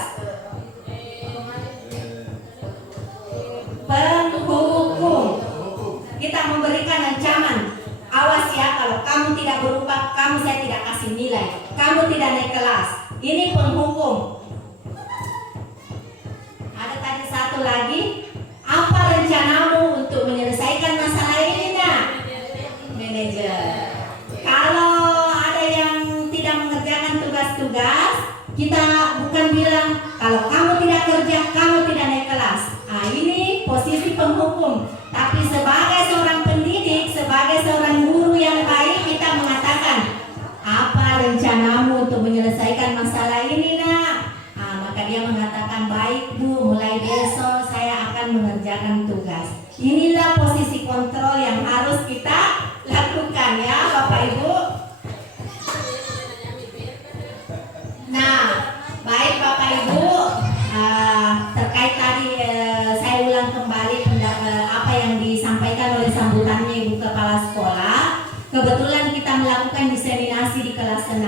Penghukum. Kita memberikan ancaman. Awas ya, kalau kamu tidak berubah, saya tidak kasih nilai. Kamu tidak naik kelas. Ini penghukum. Ada tadi satu lagi. Apa rencanamu untuk menyelesaikan masalah ini, nak? Manajer. Kalau ada yang tidak mengerjakan tugas-tugas, kita bukan bilang kalau kamu tidak kerja, kamu tidak naik kelas. Ini posisi penghukum. Tapi sebagai seorang pendidik, sebagai seorang guru yang baik, kita mengatakan, apa rencanamu untuk menyelesaikan masalah ini, nak? Maka dia mengatakan, baik Bu, mulai besok saya akan mengerjakan tugas. Inilah posisi kontrol yang harus kita lakukan ya Bapak Ibu. Nah, baik Bapak Ibu, terkait tadi saya ulang kembali apa yang disampaikan oleh sambutannya Ibu Kepala Sekolah. Kebetulan kita melakukan diseminasi di kelas 6.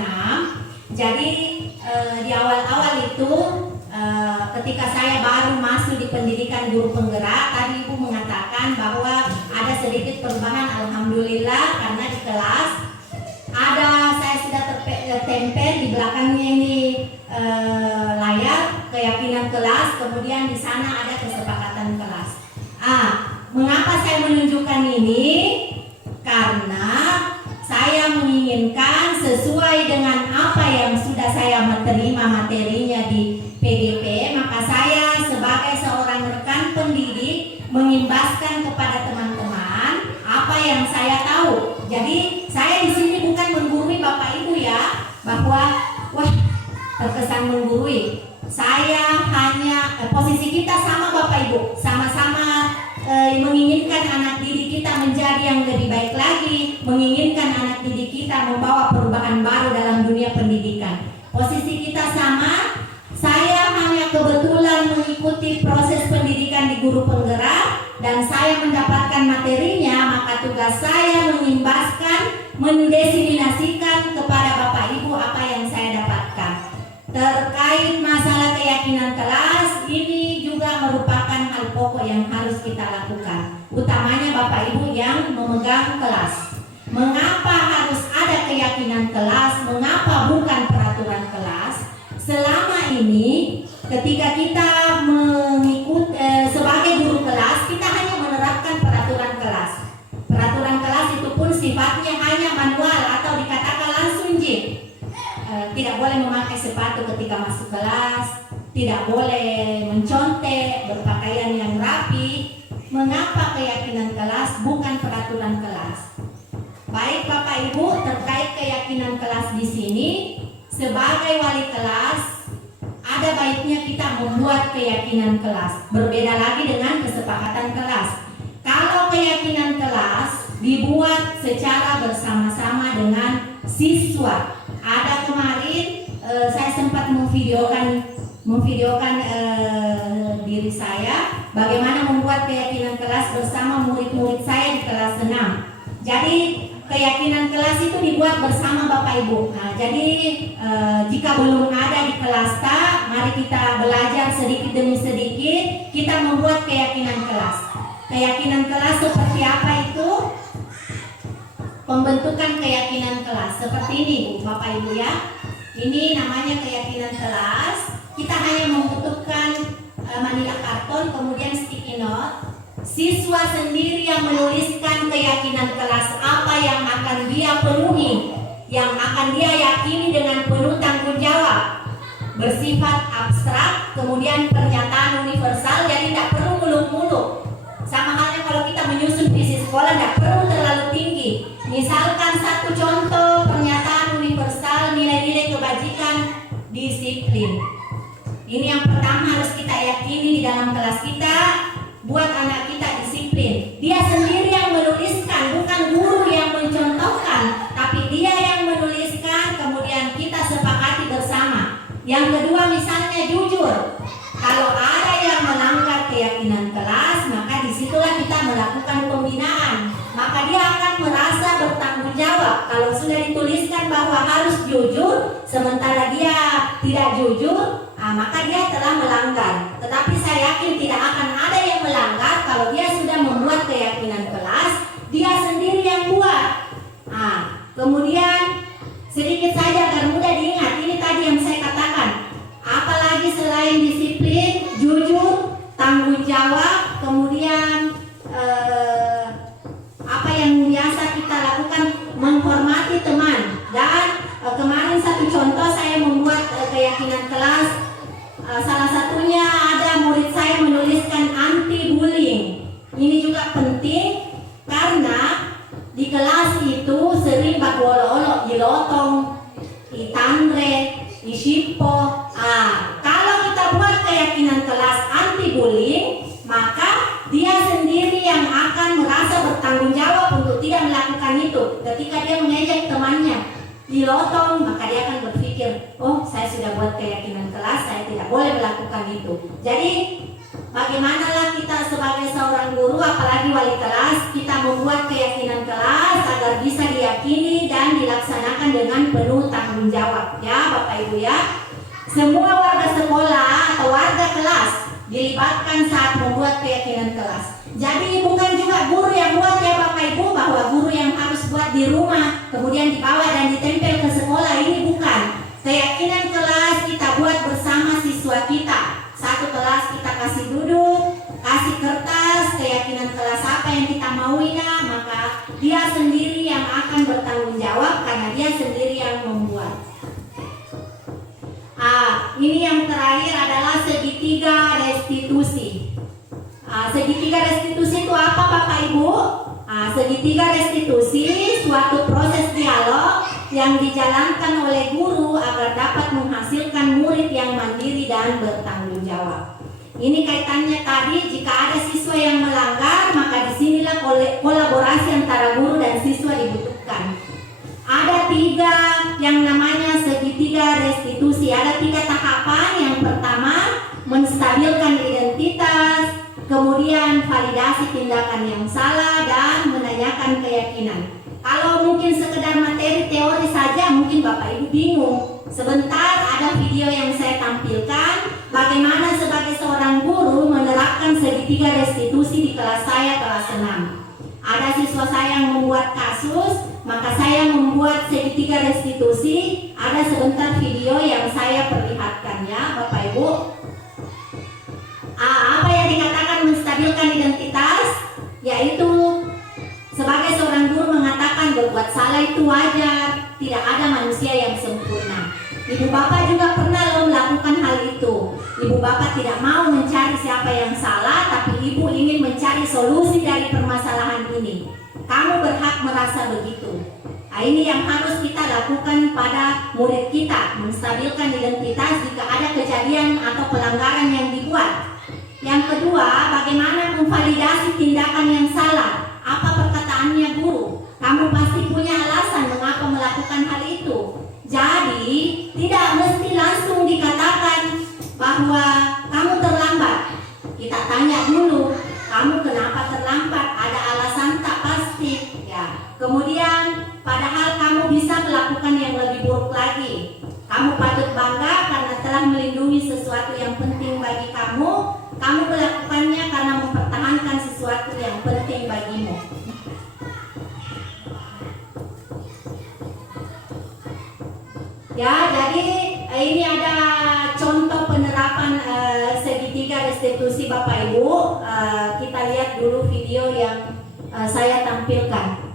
Jadi di awal-awal itu ketika saya baru masuk di pendidikan guru penggerak, tadi Ibu mengatakan bahwa ada sedikit perubahan. Alhamdulillah, karena di kelas ada, saya sudah tertempel di belakangnya ini layar keyakinan kelas, kemudian di sana ada kesepakatan kelas. Mengapa saya menunjukkan ini? Karena saya menginginkan sesuai dengan apa yang sudah saya terima materinya di PDP, maka saya sebagai seorang rekan pendidik mengimbaskan kepada teman-teman apa yang saya tahu. Jadi saya di sini bukan menggurui Bapak Ibu ya, bahwa wah terkesan menggurui. Saya hanya posisi kita sama Bapak Ibu, sama-sama menginginkan anak didik kita menjadi yang lebih baik lagi, menginginkan anak didik kita membawa perubahan baru dalam dunia pendidikan. Posisi kita sama. Saya hanya kebetulan mengikuti proses pendidikan di guru penggerak dan saya mendapatkan materinya, maka tugas saya mengimbaskan, mendiseminasikan kepada Bapak Ibu apa yang saya dapatkan. Terkait masalah keyakinan kelas, ini juga merupakan hal pokok yang harus kita lakukan, utamanya Bapak Ibu yang memegang kelas. Mengapa harus ada keyakinan kelas? Mengapa bukan peraturan kelas? Selama ini ketika kita mengikut sebagai guru kelas, kita hanya menerapkan peraturan kelas. Peraturan kelas itu pun sifatnya hanya manual atau dikatakan langsung jib. Tidak boleh memakai sepatu ketika masuk kelas, tidak boleh mencontek, berpakaian yang rapi. Mengapa keyakinan kelas bukan peraturan kelas? Baik Bapak Ibu, terkait keyakinan kelas di sini, sebagai wali kelas, ada baiknya kita membuat keyakinan kelas. Berbeda lagi dengan kesepakatan kelas. Kalau keyakinan kelas dibuat secara bersama-sama dengan siswa. Ada kemarin saya sempat memvideokan diri saya bagaimana membuat keyakinan kelas bersama murid-murid saya di kelas 6. Jadi keyakinan kelas itu dibuat bersama Bapak Ibu. Nah, jadi jika belum ada di Kelasta, mari kita belajar sedikit demi sedikit, kita membuat keyakinan kelas. Keyakinan kelas seperti apa itu? Pembentukan keyakinan kelas seperti ini, Bu, Bapak Ibu ya. Ini namanya keyakinan kelas. Kita hanya membutuhkan manila karton, kemudian sticky note. Siswa sendiri yang menuliskan keyakinan kelas apa yang akan dia penuhi, yang akan dia yakini dengan penuh tanggung jawab, bersifat abstrak, kemudian pernyataan universal, jadi tidak perlu muluk-muluk. Sama halnya kalau kita menyusun visi sekolah, tidak perlu terlalu tinggi. Misalkan satu contoh pernyataan universal, nilai-nilai kebajikan, disiplin. Ini yang pertama harus kita yakini di dalam kelas kita. Buat anak kita disiplin. Dia sendiri yang menuliskan, bukan guru yang mencontohkan, tapi dia yang menuliskan, kemudian kita sepakati bersama. Yang kedua misalnya jujur. Kalau ada yang melanggar keyakinan kelas, maka disitulah kita melakukan pembinaan. Maka dia akan merasa bertanggung jawab. Kalau sudah dituliskan bahwa harus jujur, sementara dia tidak jujur, maka dia telah melanggar. Tetapi saya yakin tidak akan ada yang melanggar kalau dia sudah membuat keyakinan kelas, dia sendiri yang buat. Kemudian sedikit saja agar mudah diingat, ini tadi yang saya katakan. Apalagi selain disiplin, jujur, tanggung jawab, kemudian apa yang biasa kita lakukan, menghormati teman. Dan kemarin satu contoh saya membuat keyakinan kelas. Salah satunya ada murid saya menuliskan anti bullying. Ini juga penting karena di kelas itu sering bagolo-olo, ilotong, itandre, isipo. Kalau kita buat keyakinan kelas anti bullying, maka dia sendiri yang akan merasa bertanggung jawab untuk tidak melakukan itu. Ketika dia mengejek temannya dilotong, maka dia akan berpikir, oh saya sudah buat keyakinan kelas, saya tidak boleh melakukan itu. Jadi Bagaimanalah kita sebagai seorang guru, apalagi wali kelas, kita membuat keyakinan kelas agar bisa diyakini dan dilaksanakan dengan penuh tanggung jawab, ya Bapak Ibu ya. Semua warga sekolah atau warga kelas dilibatkan saat membuat keyakinan kelas. Jadi bukan juga guru yang buat ya Bapak Ibu, bahwa guru yang harus buat di rumah kemudian dibawa dan ditempel ke sekolah, ini bukan. Keyakinan kelas kita buat bersama siswa kita. Satu kelas kita kasih duduk, kasih kertas, keyakinan kelas apa yang kita maui, maka dia sendiri yang akan bertanggung jawab karena dia sendiri yang membuat. Ini yang terakhir adalah segitiga restitusi. Segitiga restitusi itu apa Bapak Ibu? Segitiga restitusi suatu proses dialog yang dijalankan oleh guru agar dapat menghasilkan murid yang mandiri dan bertanggung jawab. Ini kaitannya tadi, jika ada siswa yang melanggar, maka disinilah kolaborasi antara guru dan siswa dibutuhkan. Ada 3 yang namanya segitiga restitusi. Ada 3 tahapan. Yang pertama, menstabilkan identitas, kemudian validasi tindakan yang salah, dan menanyakan keyakinan. Kalau mungkin sekedar materi teori saja, mungkin Bapak Ibu bingung. Sebentar ada video yang saya tampilkan bagaimana sebagai seorang guru menerapkan segitiga restitusi di kelas saya, kelas 6. Ada siswa saya yang membuat kasus, maka saya membuat segitiga restitusi. Ada sebentar video yang saya perlihatkan ya Bapak Ibu. Apa yang dikatakan menstabilkan identitas? Yaitu sebagai seorang guru mengatakan berbuat salah itu wajar, tidak ada manusia yang sempurna. Ibu bapak juga pernah melakukan hal itu. Ibu bapak tidak mau mencari siapa yang salah, tapi ibu ingin mencari solusi dari permasalahan ini. Kamu berhak merasa begitu. Ini yang harus kita lakukan pada murid kita, menstabilkan identitas jika ada kejadian atau pelanggaran yang dibuat. Yang kedua, bagaimana memvalidasi tindakan yang salah. Apa perkataannya guru? Kamu pasti punya alasan mengapa melakukan hal itu. Jadi, tidak mesti langsung dikatakan bahwa kamu terlambat. Kita tanya dulu, kamu kenapa terlambat? Ada alasan tak pasti? Ya. Kemudian yang penting bagi kamu, kamu melakukannya karena mempertahankan sesuatu yang penting bagimu. Ya, jadi ini ada contoh penerapan segitiga restitusi Bapak Ibu. Kita lihat dulu video yang saya tampilkan.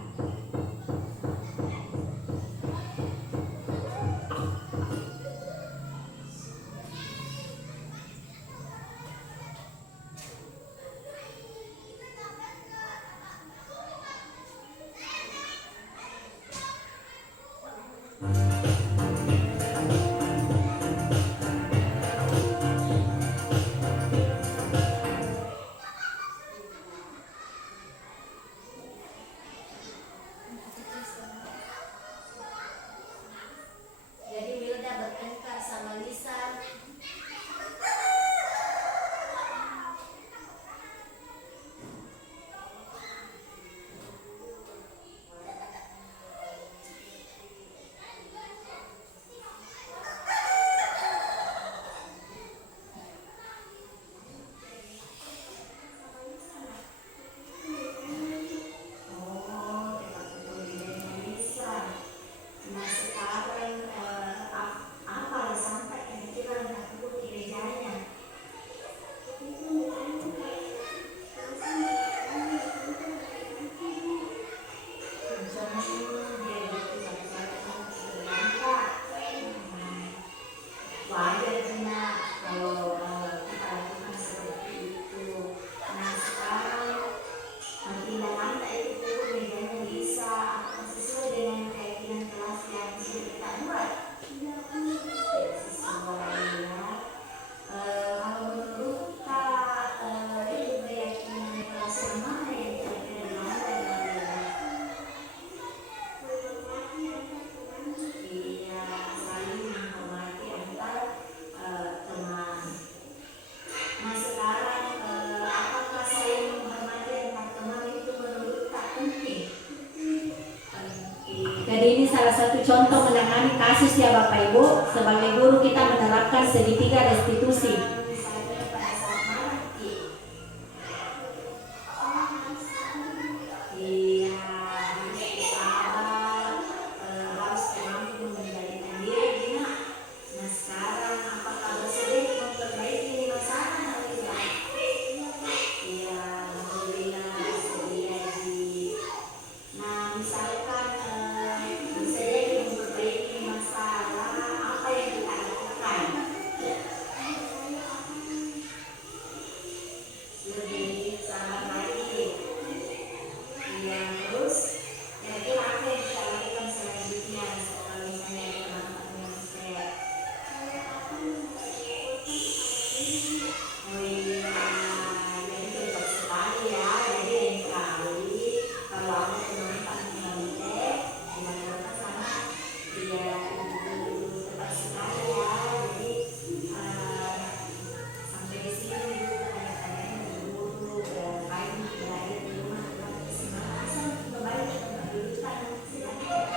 Jadi Wilda bertengkar sama Lisa. Nah sekarang apa sampai kebetulan aku gerejanya. Wajar cina kalau kita lakukan seperti itu. Nah sekarang tidak lantai itu bedanya bisa sesuai dengan keyakinan kelas yang sudah kita buat. Sesuai ya. Kalau menurut Kak, itu keyakinan kelas yang mana yang kira-kira lantai iya, saling menghormati antar teman. Nah sekarang apakah saya menghormati antar teman itu menurut Kak penting? Jadi ini salah satu contoh menangani kasus ya Bapak Ibu. Sebagai guru kita menerapkan segitiga restitusi. Iya, harus sabar, harus mampu mengendalikan diri. Nah sekarang apakah bersedia memperbaiki masalah tidak? Iya, alhamdulillah bersedia di. Nah misalkan bersedia memperbaiki masalah, apa yang kita lakukan? Lebih sabar lagi. Iya, terus kira-kira apa yang kita lakukan selanjutnya kalau misalnya ada teman-teman yang stres? Oh iya, jadi cepat sekali ya. Jadi lain kali kalau ada teman-teman yang stres, dilakukan sama dia cepat sekali ya. Jadi sampai di sini dulu tanya-tanya dulu kain belajar di rumah tetap semangat kembali dulu kan silakan.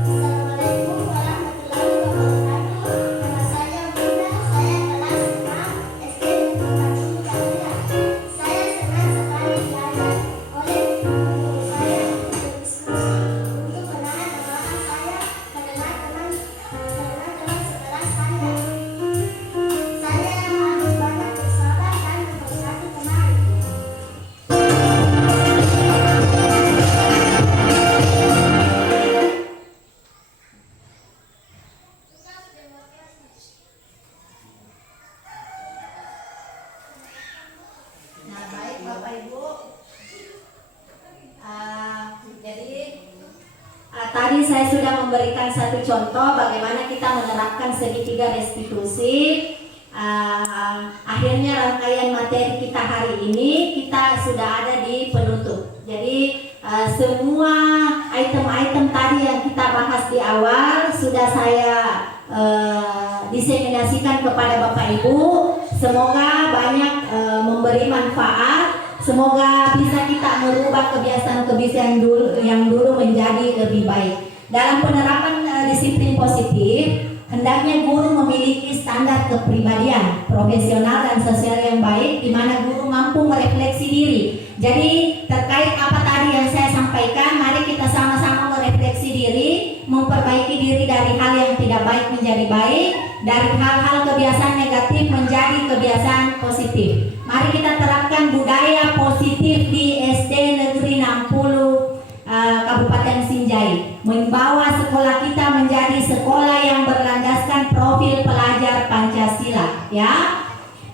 Assalamualaikum warahmatullahi wabarakatuh. Nama saya Bunda, saya kelas 6 SD Negeri 4 Jamila. Saya senang sekali diajak oleh guru saya berdiskusi untuk menahan amarah saya karena teman sekelas saya. Saya harus banyak bersabar dan menghormati teman. Nah baik Bapak Ibu, jadi tadi saya sudah memberikan satu contoh bagaimana kita menerapkan segitiga restitusi. Akhirnya rangkaian materi kita hari ini kita sudah ada di penutup. Jadi semua item-item tadi yang kita bahas di awal sudah saya diseminasikan kepada Bapak Ibu. Semoga banyak memberi manfaat. Semoga bisa kita merubah kebiasaan-kebiasaan yang dulu menjadi lebih baik. Dalam penerapan disiplin positif, 6 hendaknya guru memiliki standar kepribadian, profesional dan sosial yang baik, di mana guru mampu merefleksi diri. Jadi terkait apa tadi yang saya sampaikan, mari kita sama-sama merefleksi diri, memperbaiki diri dari hal yang tidak baik menjadi baik, dari hal-hal kebiasaan negatif menjadi kebiasaan positif. Mari kita terapkan budaya positif di SD Negeri 60 Kabupaten Sinjai, membawa sekolah kita menjadi sekolah yang berlandaskan profil pelajar Pancasila, ya.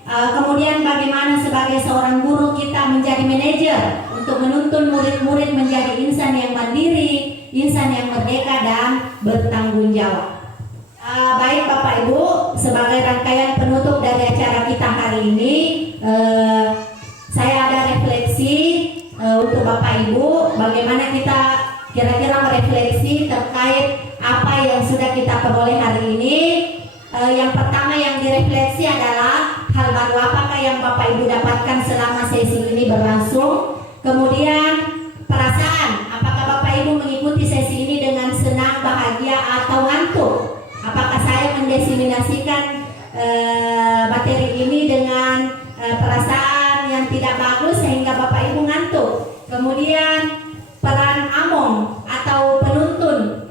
Kemudian bagaimana sebagai seorang guru kita menjadi manajer untuk menuntun murid-murid menjadi insan yang mandiri, insan yang merdeka dan bertanggung jawab. Baik Bapak Ibu, sebagai rangkaian penutup dari acara kita hari ini, saya ada refleksi untuk Bapak Ibu, bagaimana kita kira-kira merefleksi terkait apa yang sudah kita peroleh hari ini. Yang pertama yang direfleksi adalah hal baru apakah yang Bapak Ibu dapatkan selama sesi ini berlangsung. Kemudian perasaan, apakah Bapak Ibu mengikuti sesi ini dengan senang, bahagia atau ngantuk? Apakah saya mendiseminasikan materi ini dengan perasaan yang tidak bagus sehingga Bapak Ibu ngantuk? Kemudian peran among atau penuntun,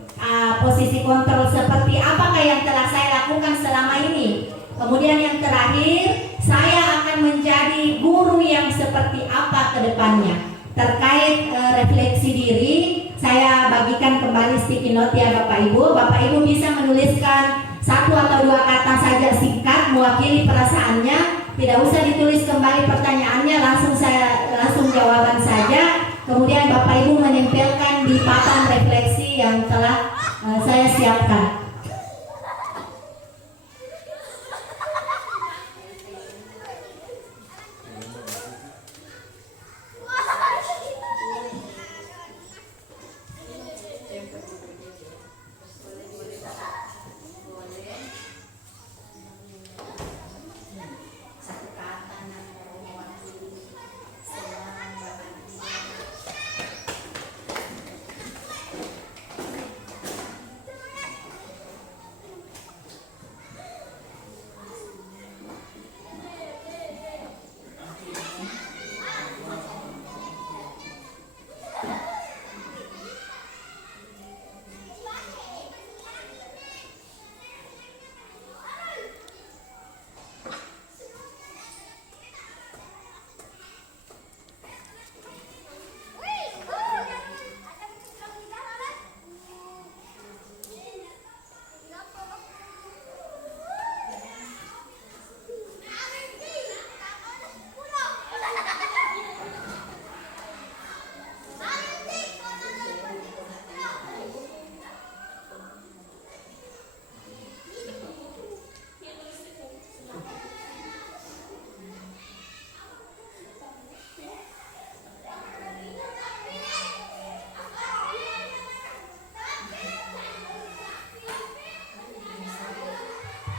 posisi kontrol seperti apakah yang telah saya lakukan selama ini. Kemudian yang terakhir, saya akan menjadi guru yang seperti apa ke depannya. Terkait refleksi diri, saya bagikan kembali sticky note ya Bapak Ibu. Bapak Ibu bisa menuliskan 1 atau 2 kata saja singkat mewakili perasaannya. Tidak usah ditulis kembali pertanyaannya, langsung jawaban saja. Kemudian Bapak Ibu menempelkan di papan refleksi yang telah saya siapkan.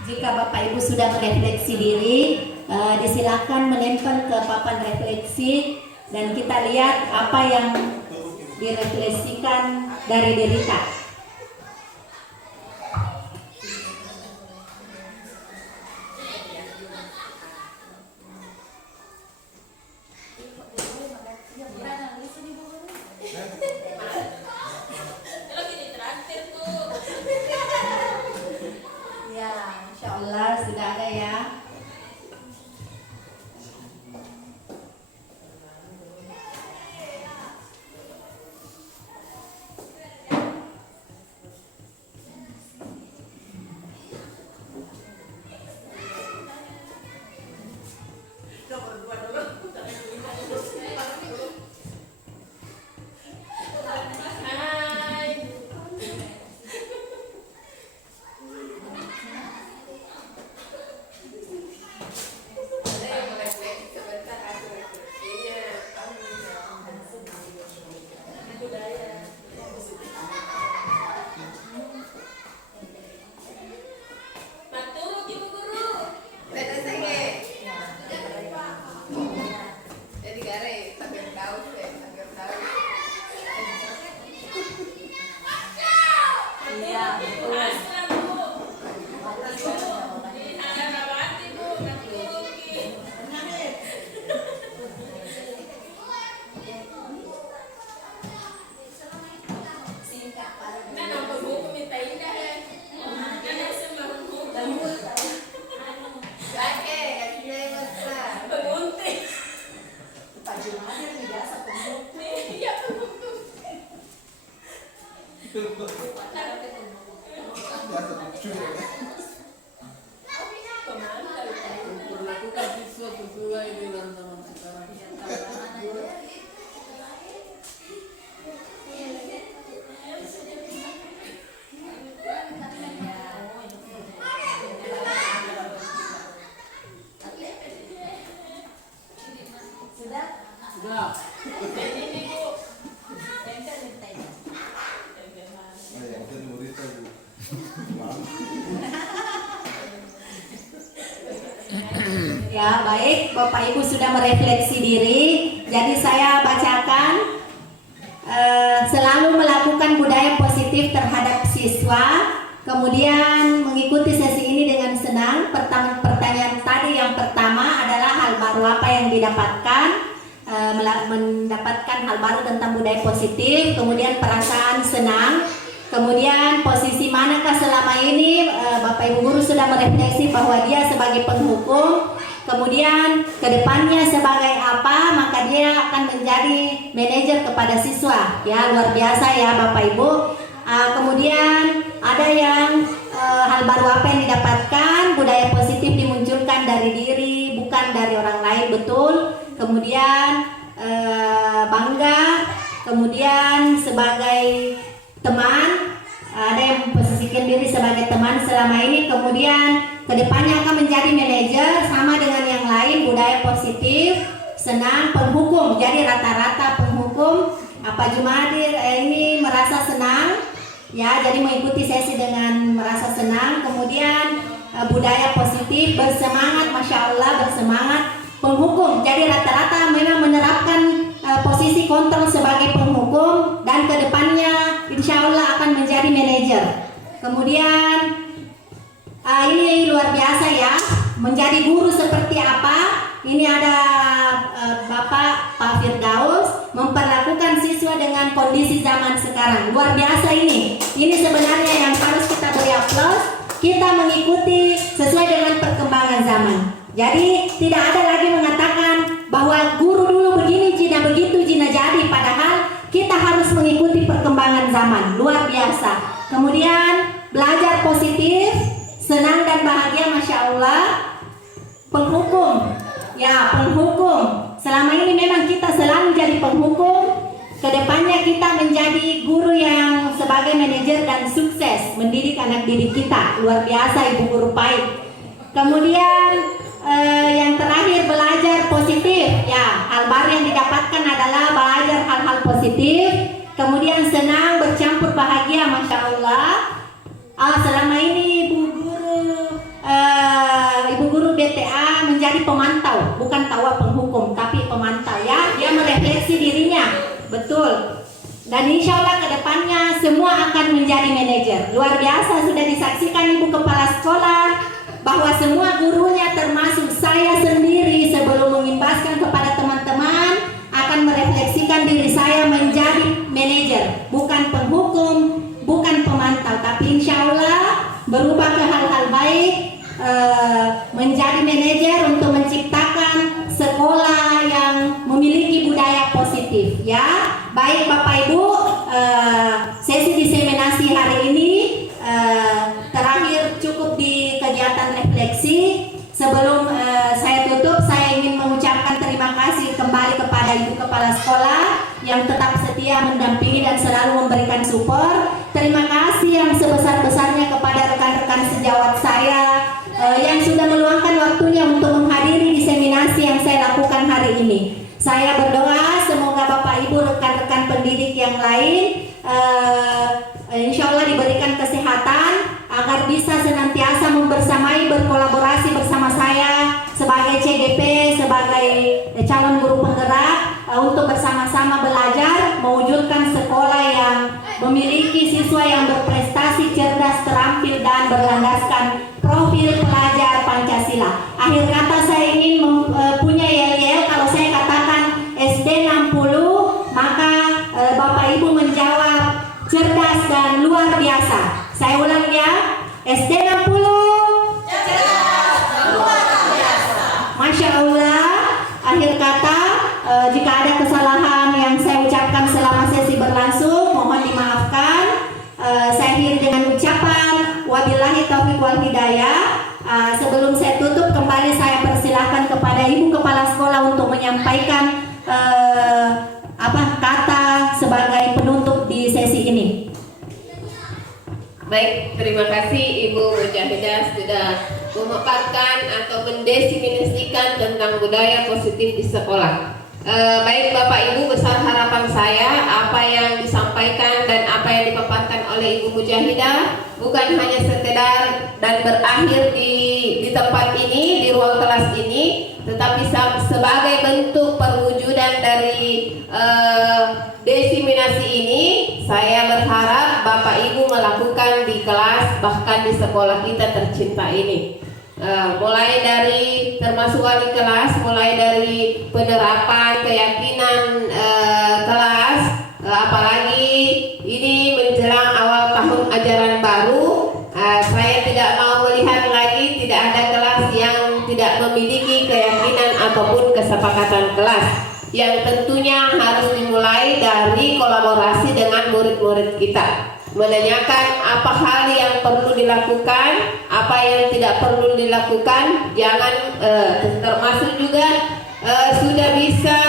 Jika Bapak Ibu sudah merefleksi diri, disilakan menempel ke papan refleksi dan kita lihat apa yang direfleksikan dari diri kita. Sudah ada ya. Memperlakukan siswa sesuai dengan zaman sekarang. Sudah? Sudah. Ya, baik, Bapak Ibu sudah merefleksi diri. Jadi saya bacakan selalu melakukan budaya positif terhadap siswa. Kemudian mengikuti sesi ini dengan senang. Pertanyaan tadi yang pertama adalah hal baru apa yang didapatkan, mendapatkan hal baru tentang budaya positif. Kemudian perasaan senang. Kemudian posisi manakah selama ini Bapak Ibu guru sudah merefleksi bahwa dia sebagai penghukum. Kemudian kedepannya sebagai apa, maka dia akan menjadi manajer kepada siswa. Ya, luar biasa ya Bapak Ibu. Kemudian ada yang hal baru apa yang didapatkan, budaya positif dimunculkan dari diri, bukan dari orang lain, betul. Kemudian bangga, kemudian sebagai teman, ada yang memposisikan diri sebagai teman selama ini. Kemudian kedepannya akan menjadi manajer sama dengan yang lain, budaya positif, senang, penghukum. Jadi rata-rata penghukum apa Jumadir ini merasa senang, ya. Jadi mengikuti sesi dengan merasa senang. Kemudian budaya positif, bersemangat, masya Allah, bersemangat, penghukum. Jadi rata-rata memang menerapkan posisi kontrol sebagai penghukum dan kedepannya insya Allah akan menjadi manajer. Kemudian ini luar biasa ya, menjadi guru seperti apa. Ini ada Bapak Pak Firdaus memperlakukan siswa dengan kondisi zaman sekarang. Luar biasa ini. Ini sebenarnya yang harus kita beri aplaus. Kita mengikuti sesuai dengan perkembangan zaman. Jadi tidak ada lagi mengatakan bahwa guru dulu begini, Jina begitu, Jina jadi. Padahal kita harus mengikuti perkembangan zaman. Luar biasa. Kemudian belajar positif, senang dan bahagia, masya Allah. Penghukum, ya penghukum. Selama ini memang kita selalu jadi penghukum. Kedepannya kita menjadi guru yang sebagai manajer dan sukses mendidik anak didik kita. Luar biasa Ibu Guru Baik. Kemudian yang terakhir belajar positif. Ya, hal baru yang didapatkan adalah belajar hal-hal positif. Kemudian senang, bercampur bahagia, masya Allah. Selama ini Ibu Guru BTA menjadi pemantau, bukan tawa penghukum, tapi pemantau ya. Dia merefleksi dirinya, betul. Dan insya Allah kedepannya semua akan menjadi manajer. Luar biasa, sudah disaksikan Ibu Kepala Sekolah bahwa semua gurunya termasuk saya sendiri sebelum mengimbaskan kepada teman-teman akan merefleksikan diri saya menjadi manajer, bukan penghukum, bukan pemantau, tapi insya Allah berubah ke hal-hal baik, menjadi manajer untuk menciptakan sekolah yang memiliki budaya positif ya. Baik Bapak Ibu, sesi diseminasi hari ini terakhir cukup di kegiatan refleksi. Sebelum saya tutup, saya ingin mengucapkan terima kasih kembali kepada Ibu Kepala Sekolah yang tetap setia mendampingi dan selalu memberikan support. Terima kasih yang sebesar-besarnya kepada rekan-rekan sejawat saya yang sudah meluangkan waktunya untuk menghadiri diseminasi yang saya lakukan hari ini. Saya berdoa semoga Bapak Ibu rekan-rekan pendidik yang lain insya Allah diberikan kesehatan agar bisa senantiasa membersamai, berkolaborasi bersama saya sebagai CGP, sebagai calon guru penggerak untuk bersama-sama belajar mewujudkan sekolah yang memiliki siswa yang berprestasi, cerdas, terampil dan berlandaskan profil pelajar Pancasila. Akhir kata saya ingin punya yel-yel. Kalau saya katakan SD 60, maka Bapak Ibu menjawab cerdas dan luar biasa. Saya ulang ya, SD 60 cerdas dan luar biasa. Masya Allah. Akhir kata, jika ada kesalahan yang saya ucapkan selama sesi berlangsung, mohon dimaafkan. Baik, terima kasih Ibu Mujahidah sudah memaparkan atau mendefinisikan tentang budaya positif di sekolah. Baik Bapak Ibu, besar harapan saya apa yang disampaikan dan apa yang dipaparkan oleh Ibu Mujahidah bukan hanya sekedar dan berakhir di tempat ini, di ruang kelas ini, tetapi sebagai bentuk perwujudan dari diseminasi ini, saya berharap Bapak Ibu melakukan di kelas, bahkan di sekolah kita tercinta ini. Mulai dari termasuk wali kelas, mulai dari penerapan keyakinan kelas, apalagi ini menjelang awal tahun ajaran baru, saya tidak mau melihat lagi tidak ada kelas yang tidak memiliki keyakinan ataupun kesepakatan kelas, yang tentunya harus dimulai dari kolaborasi dengan murid-murid kita, menanyakan apa hal yang perlu dilakukan, apa yang tidak perlu dilakukan, jangan termasuk juga sudah bisa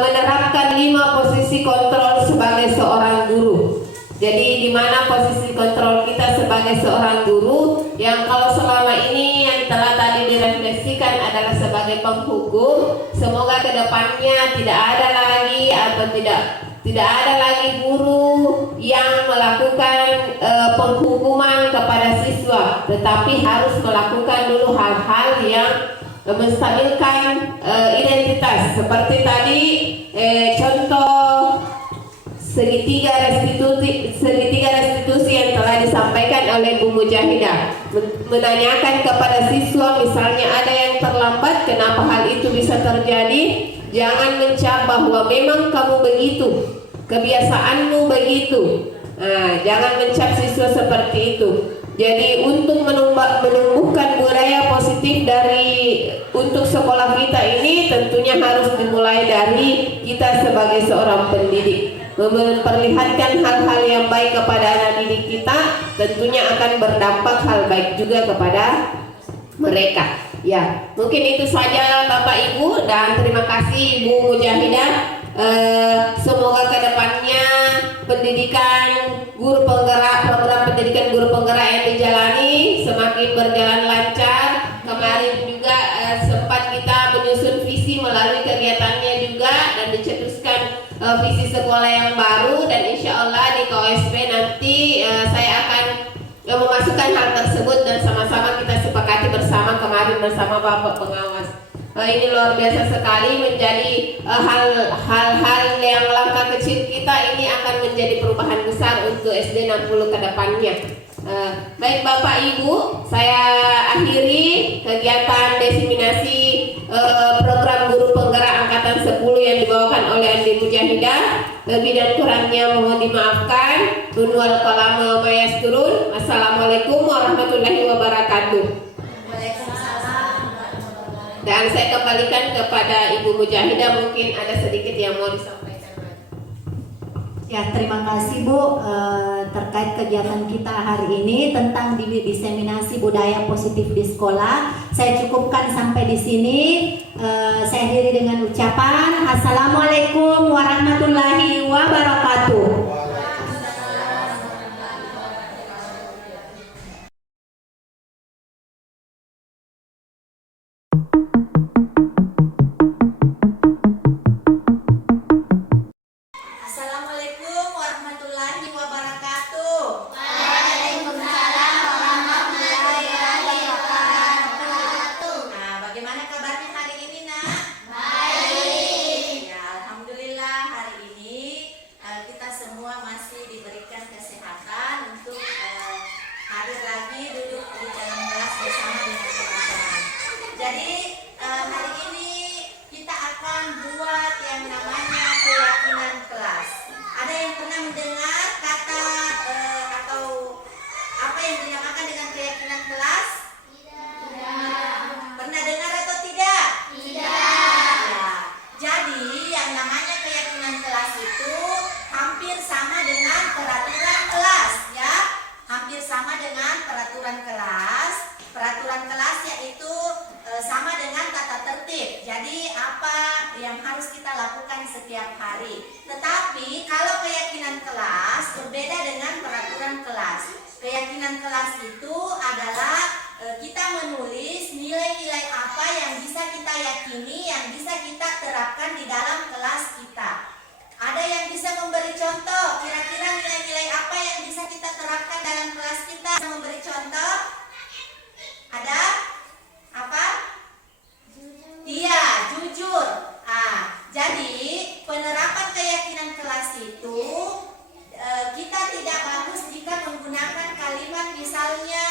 menerapkan 5 posisi kontrol sebagai seorang guru. Jadi di mana posisi kontrol kita sebagai seorang guru yang kalau selama ini yang telah tadi direfleksikan adalah sebagai penghukum, semoga kedepannya tidak ada lagi atau tidak ada lagi guru yang melakukan penghukuman kepada siswa, tetapi harus melakukan dulu hal-hal yang menstabilkan identitas. Seperti tadi contoh segitiga restitusi yang telah disampaikan oleh Bu Mujahidah, menanyakan kepada siswa misalnya ada yang terlambat, kenapa hal itu bisa terjadi. Jangan mencap bahwa memang kamu begitu, kebiasaanmu begitu. Jangan mencap siswa seperti itu. Jadi untuk menumbuhkan budaya positif untuk sekolah kita ini tentunya harus dimulai dari kita sebagai seorang pendidik. Memperlihatkan hal-hal yang baik kepada anak didik kita tentunya akan berdampak hal baik juga kepada mereka. Ya, mungkin itu saja Bapak Ibu, dan terima kasih Ibu Mujahidah. Semoga kedepannya pendidikan guru penggerak, program pendidikan guru penggerak yang dijalani semakin berjalan lancar. Kemarin juga sempat kita menyusun visi melalui kegiatannya juga dan dicetuskan visi sekolah yang baru, dan insya Allah di KOSP nanti saya akan memasukkan hal tersebut dan sama-sama kita sepakati bersama kemarin bersama Bapak Pengawas. Ini luar biasa sekali, menjadi hal-hal yang langkah kecil kita ini akan menjadi perubahan besar untuk SD 60 ke depannya. Baik Bapak Ibu, saya akhiri kegiatan diseminasi program guru penggerak angkatan 10 yang dibawakan oleh Andi Mujahidah. Lebih dan kurangnya mohon dimaafkan. Tunwal kalam mayasturun. Assalamualaikum warahmatullahi wabarakatuh. Dan saya kembalikan kepada Ibu Mujahidah, mungkin ada sedikit yang mau disampaikan. Ya, terima kasih Bu terkait kegiatan kita hari ini tentang diseminasi budaya positif di sekolah. Saya cukupkan sampai di sini. Saya akhiri dengan ucapan Assalamualaikum warahmatullahi wabarakatuh. Assalamualaikum warahmatullahi wabarakatuh. Waalaikumsalam warahmatullahi wabarakatuh. Nah, bagaimana kabarnya hari ini, Nak? Baik. Ya, alhamdulillah hari ini kita semua masih diberikan kesehatan untuk hadir lagi duduk di dalam kelas bersama dengan teman-teman. Jadi hari ini kita akan buat yang namanya keyakinan kelas. Ada yang pernah mendengar kata atau apa yang dinamakan dengan keyakinan kelas? Pernah dengar atau tidak? Tidak. Ya. Jadi yang namanya keyakinan kelas itu hampir sama dengan peraturan kelas, ya. Hampir sama dengan peraturan kelas. Peraturan kelas yaitu sama dengan tata tertib. Jadi apa yang harus harus kita lakukan setiap hari. Tetapi kalau keyakinan kelas berbeda dengan peraturan kelas. Keyakinan kelas itu adalah kita menulis nilai-nilai apa yang bisa kita yakini, yang bisa kita terapkan di dalam kelas kita. Ada yang bisa memberi contoh, kira-kira nilai-nilai apa yang bisa kita terapkan dalam kelas kita? Memberi contoh? Ada? Apa? Iya, jujur. Jadi penerapan keyakinan kelas itu kita tidak bagus jika menggunakan kalimat misalnya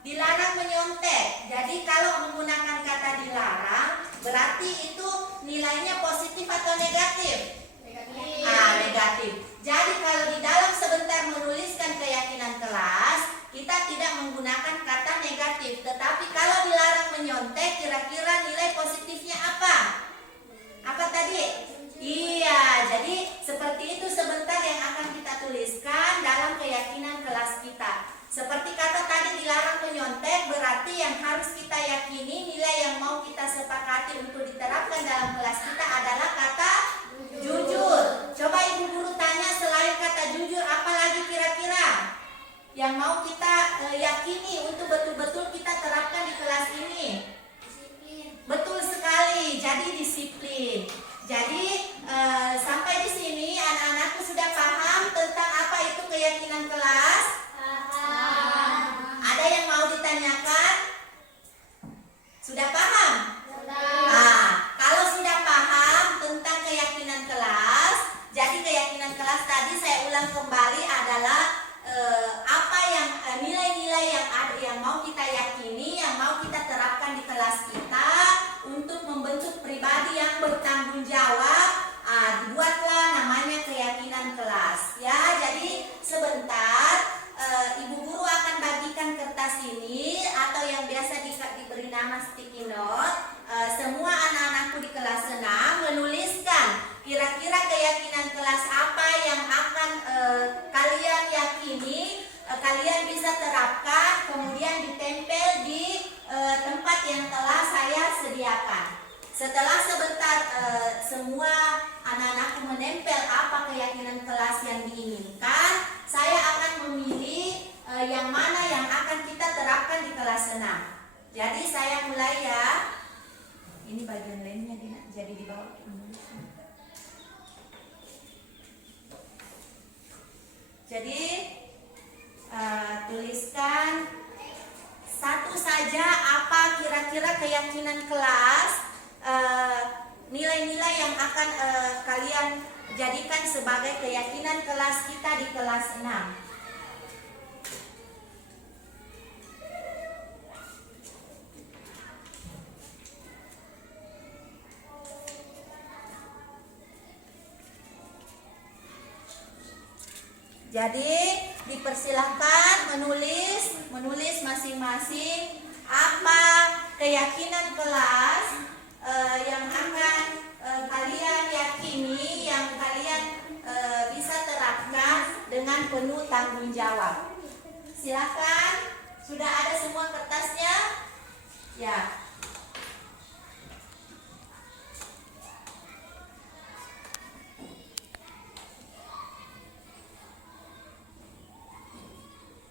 dilarang menyontek. Jadi kalau menggunakan kata dilarang, berarti itu nilainya positif atau negatif? Negatif. Jadi kalau di dalam sebentar menuliskan keyakinan kelas, kita tidak menggunakan kata negatif. Tetapi kalau dilarang menyontek, kira-kira nilai positifnya apa? Apa tadi? Iya, jadi seperti itu sebentar yang akan kita tuliskan dalam keyakinan kelas kita. Seperti kata tadi dilarang menyontek, berarti yang harus kita yakini, nilai yang mau kita sepakati untuk diterapkan dalam kelas kita adalah kata jujur. Coba ibu guru tanya, selain kata jujur apa lagi kira-kira yang mau kita yakini untuk betul-betul kita terapkan di kelas ini? Betul sekali, jadi disiplin. Jadi sampai di sini anak-anakku sudah paham tentang apa itu keyakinan kelas? Ada yang mau ditanyakan? Sudah paham? Kalau sudah paham tentang keyakinan kelas, jadi keyakinan kelas tadi saya ulang kembali adalah apa yang nilai-nilai yang ada yang mau kita yakini, yang mau kita terapkan di kelas kita untuk membentuk pribadi yang bertanggung jawab. Dibuatlah namanya keyakinan kelas. Ya, jadi sebentar ibu guru akan bagikan kertas ini atau yang biasa diberi nama sticky note. Semua anak-anakku di kelas 6 menuliskan kira-kira keyakinan kelas apa yang akan kalian yakini, kalian bisa terapkan, kemudian ditempel di tempat yang telah saya sediakan. Setelah sebentar semua anak-anakku menempel apa keyakinan kelas yang diinginkan, saya akan memilih yang mana yang akan kita terapkan di kelas 6. Jadi saya mulai ya. Ini bagian lainnya jadi di bawah. Jadi tuliskan satu saja apa kira-kira keyakinan kelas, nilai-nilai yang akan kalian jadikan sebagai keyakinan kelas kita di kelas 6. Jadi dipersilahkan menulis masing-masing apa keyakinan kelas yang akan kalian yakini, yang kalian bisa terapkan dengan penuh tanggung jawab. Silakan, sudah ada semua kertasnya? Ya.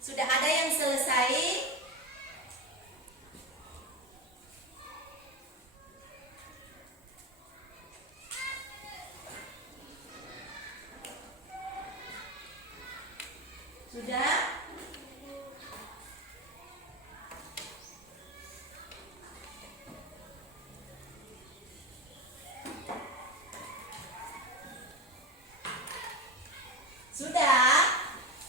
Sudah ada yang selesai? Sudah? Sudah?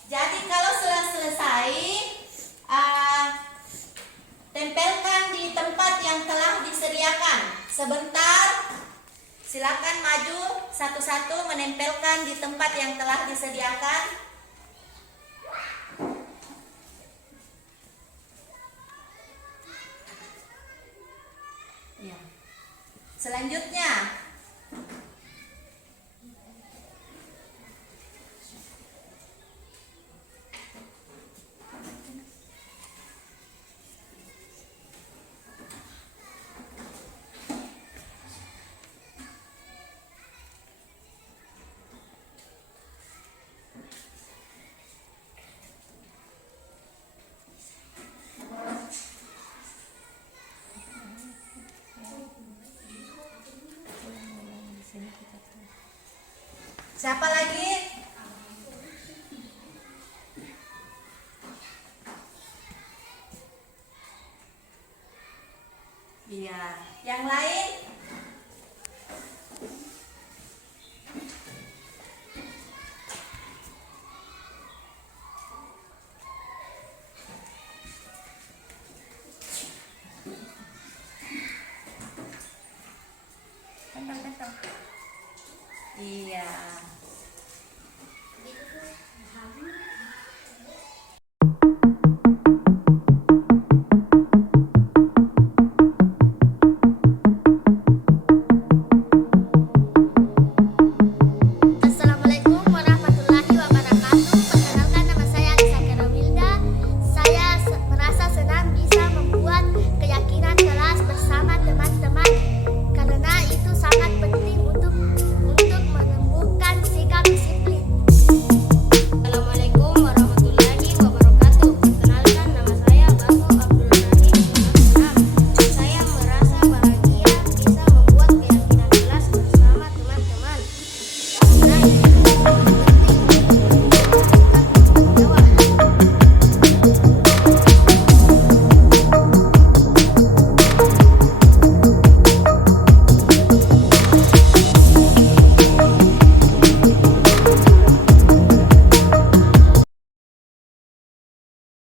Jadi kalau sudah selesai, tempelkan di tempat yang telah disediakan. Sebentar, silakan maju satu-satu menempelkan di tempat yang telah disediakan. Ya. Selanjutnya, Siapa lagi? Iya, yang lain? Iya.